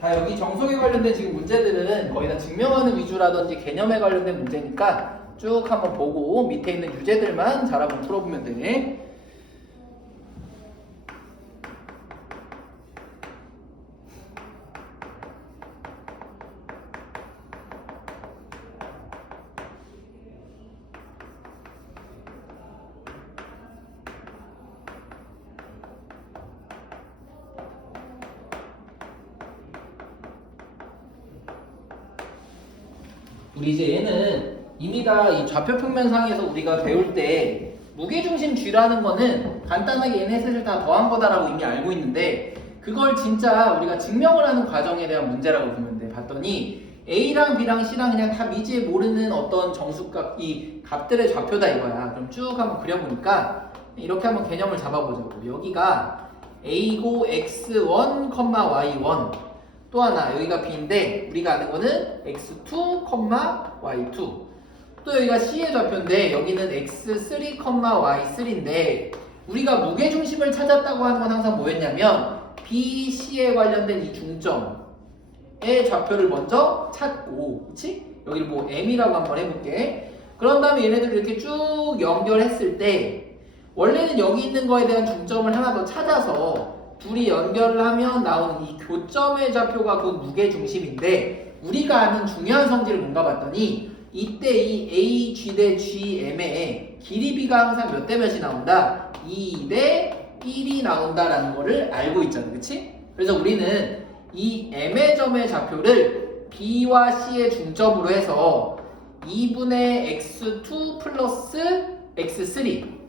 다 여기 정석에 관련된 지금 문제들은 거의 다 증명하는 위주라든지 개념에 관련된 문제니까 쭉 한번 보고 밑에 있는 유제들만 잘 한번 풀어보면 돼. 우리 이제 얘는 이미 다 이 좌표 평면상에서 우리가 배울 때 무게중심 쥐라는 거는 간단하게 얘네 셋을 다 더한 거다라고 이미 알고 있는데 그걸 진짜 우리가 증명을 하는 과정에 대한 문제라고 보면 돼. 봤더니 A랑 B랑 C랑 그냥 다 미지에 모르는 어떤 정수값, 이 값들의 좌표다 이거야. 그럼 쭉 한번 그려보니까 이렇게 한번 개념을 잡아보자고. 여기가 A고 X1, Y1 또 하나 여기가 B인데 우리가 아는 거는 x2, y2. 또 여기가 C의 좌표인데 여기는 x3, y3인데 우리가 무게중심을 찾았다고 하는 건 항상 뭐였냐면 B, C에 관련된 이 중점의 좌표를 먼저 찾고, 그치? 여기를 뭐 M이라고 한번 해볼게. 그런 다음에 얘네들 이렇게 쭉 연결했을 때 원래는 여기 있는 거에 대한 중점을 하나 더 찾아서 둘이 연결을 하면 나오는 이 교점의 좌표가 그 무게중심인데 우리가 아는 중요한 성질을 뭔가 봤더니 이때 이 AG 대 GM의 길이 B가 항상 몇 대 몇이 나온다? 2 대 1이 나온다라는 거를 알고 있잖아, 그치? 그래서 우리는 이 M의 점의 좌표를 B와 C의 중점으로 해서 2분의 x2 플러스 x3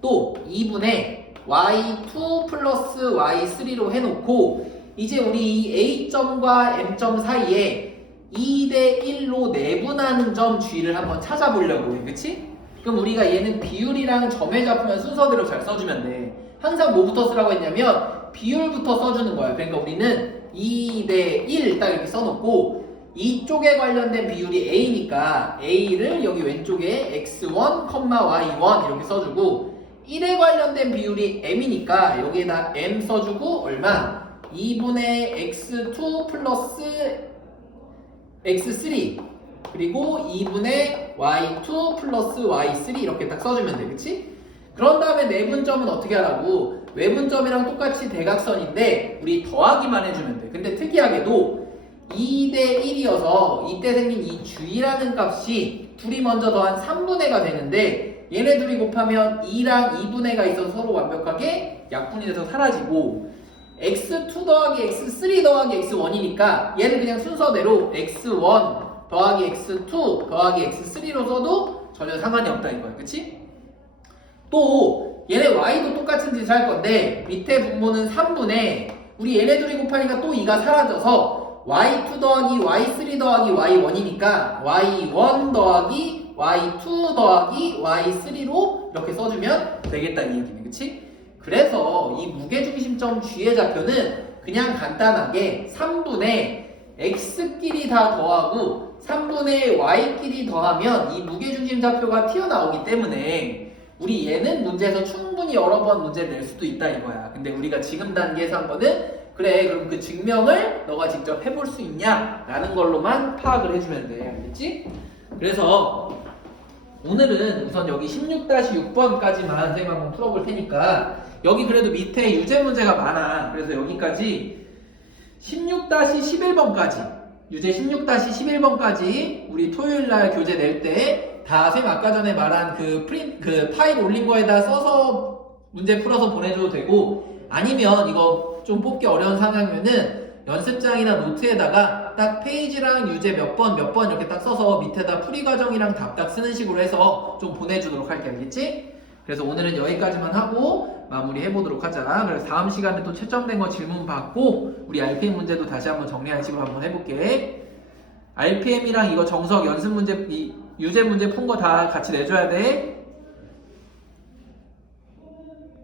또 2분의 y2 플러스 y3로 해놓고 이제 우리 이 A점과 M점 사이에 2대 1로 내분하는 점 G를 한번 찾아보려고 해, 그치? 그럼 우리가 얘는 비율이랑 점의 좌표만 순서대로 잘 써주면 돼. 항상 뭐부터 쓰라고 했냐면 비율부터 써주는 거야. 그러니까 우리는 2대 1 딱 이렇게 써놓고 이쪽에 관련된 비율이 A니까 A를 여기 왼쪽에 x1, y1 이렇게 써주고 1에 관련된 비율이 M이니까 여기에다 M 써주고 얼마? 2분의 x2 플러스 x3 그리고 2분의 y2 플러스 y3 이렇게 딱 써주면 돼, 그치? 그런 다음에 내분점은 어떻게 하라고? 외분점이랑 똑같이 대각선인데 우리 더하기만 해주면 돼. 근데 특이하게도 2대 1이어서 이때 생긴 이 G라는 값이 둘이 먼저 더한 3분의가 되는데 얘네 둘이 곱하면 2랑 2분의가 있어서 서로 완벽하게 약분이 돼서 사라지고 x2 더하기 x3 더하기 x1이니까 얘를 그냥 순서대로 x1 더하기 x2 더하기 x3로 써도 전혀 상관이 없다 이거야, 그치? 또 얘네 y도 똑같은 짓을 할 건데 밑에 분모는 3분의 우리 얘네 둘이 곱하니까 또 2가 사라져서 y2 더하기 y3 더하기 y1이니까 y1 더하기 y2 더하기 y3로 이렇게 써주면 되겠다 이 얘기네, 그치? 그래서 이 무게중심점 G의 좌표는 그냥 간단하게 3분의 x끼리 다 더하고 3분의 y끼리 더하면 이 무게중심 좌표가 튀어나오기 때문에 우리 얘는 문제에서 충분히 여러 번 문제를 낼 수도 있다 이거야. 근데 우리가 지금 단계에서 한 거는 그래 그럼 그 증명을 너가 직접 해볼 수 있냐 라는 걸로만 파악을 해주면 돼, 알겠지? 그래서 오늘은 우선 여기 16-6번까지만 선생님 한번 풀어볼 테니까 여기 그래도 밑에 유제 문제가 많아. 그래서 여기까지 16-11번까지 유제 16-11번까지 우리 토요일날 교재 낼 때 다 선생님 아까 전에 말한 그 파일 올린 거에다 써서 문제 풀어서 보내줘도 되고 아니면 이거 좀 뽑기 어려운 상황이면은 연습장이나 노트에다가 딱 페이지랑 유제 몇 번 이렇게 딱 써서 밑에다 풀이 과정이랑 답 딱 쓰는 식으로 해서 좀 보내주도록 할게, 알겠지? 그래서 오늘은 여기까지만 하고 마무리 해보도록 하자. 그래서 다음 시간에 또 채점된 거 질문 받고 우리 RPM 문제도 다시 한번 정리하는 식으로 한번 해볼게. RPM이랑 이거 정석 연습 문제, 이 유제 문제 푼 거 다 같이 내줘야 돼.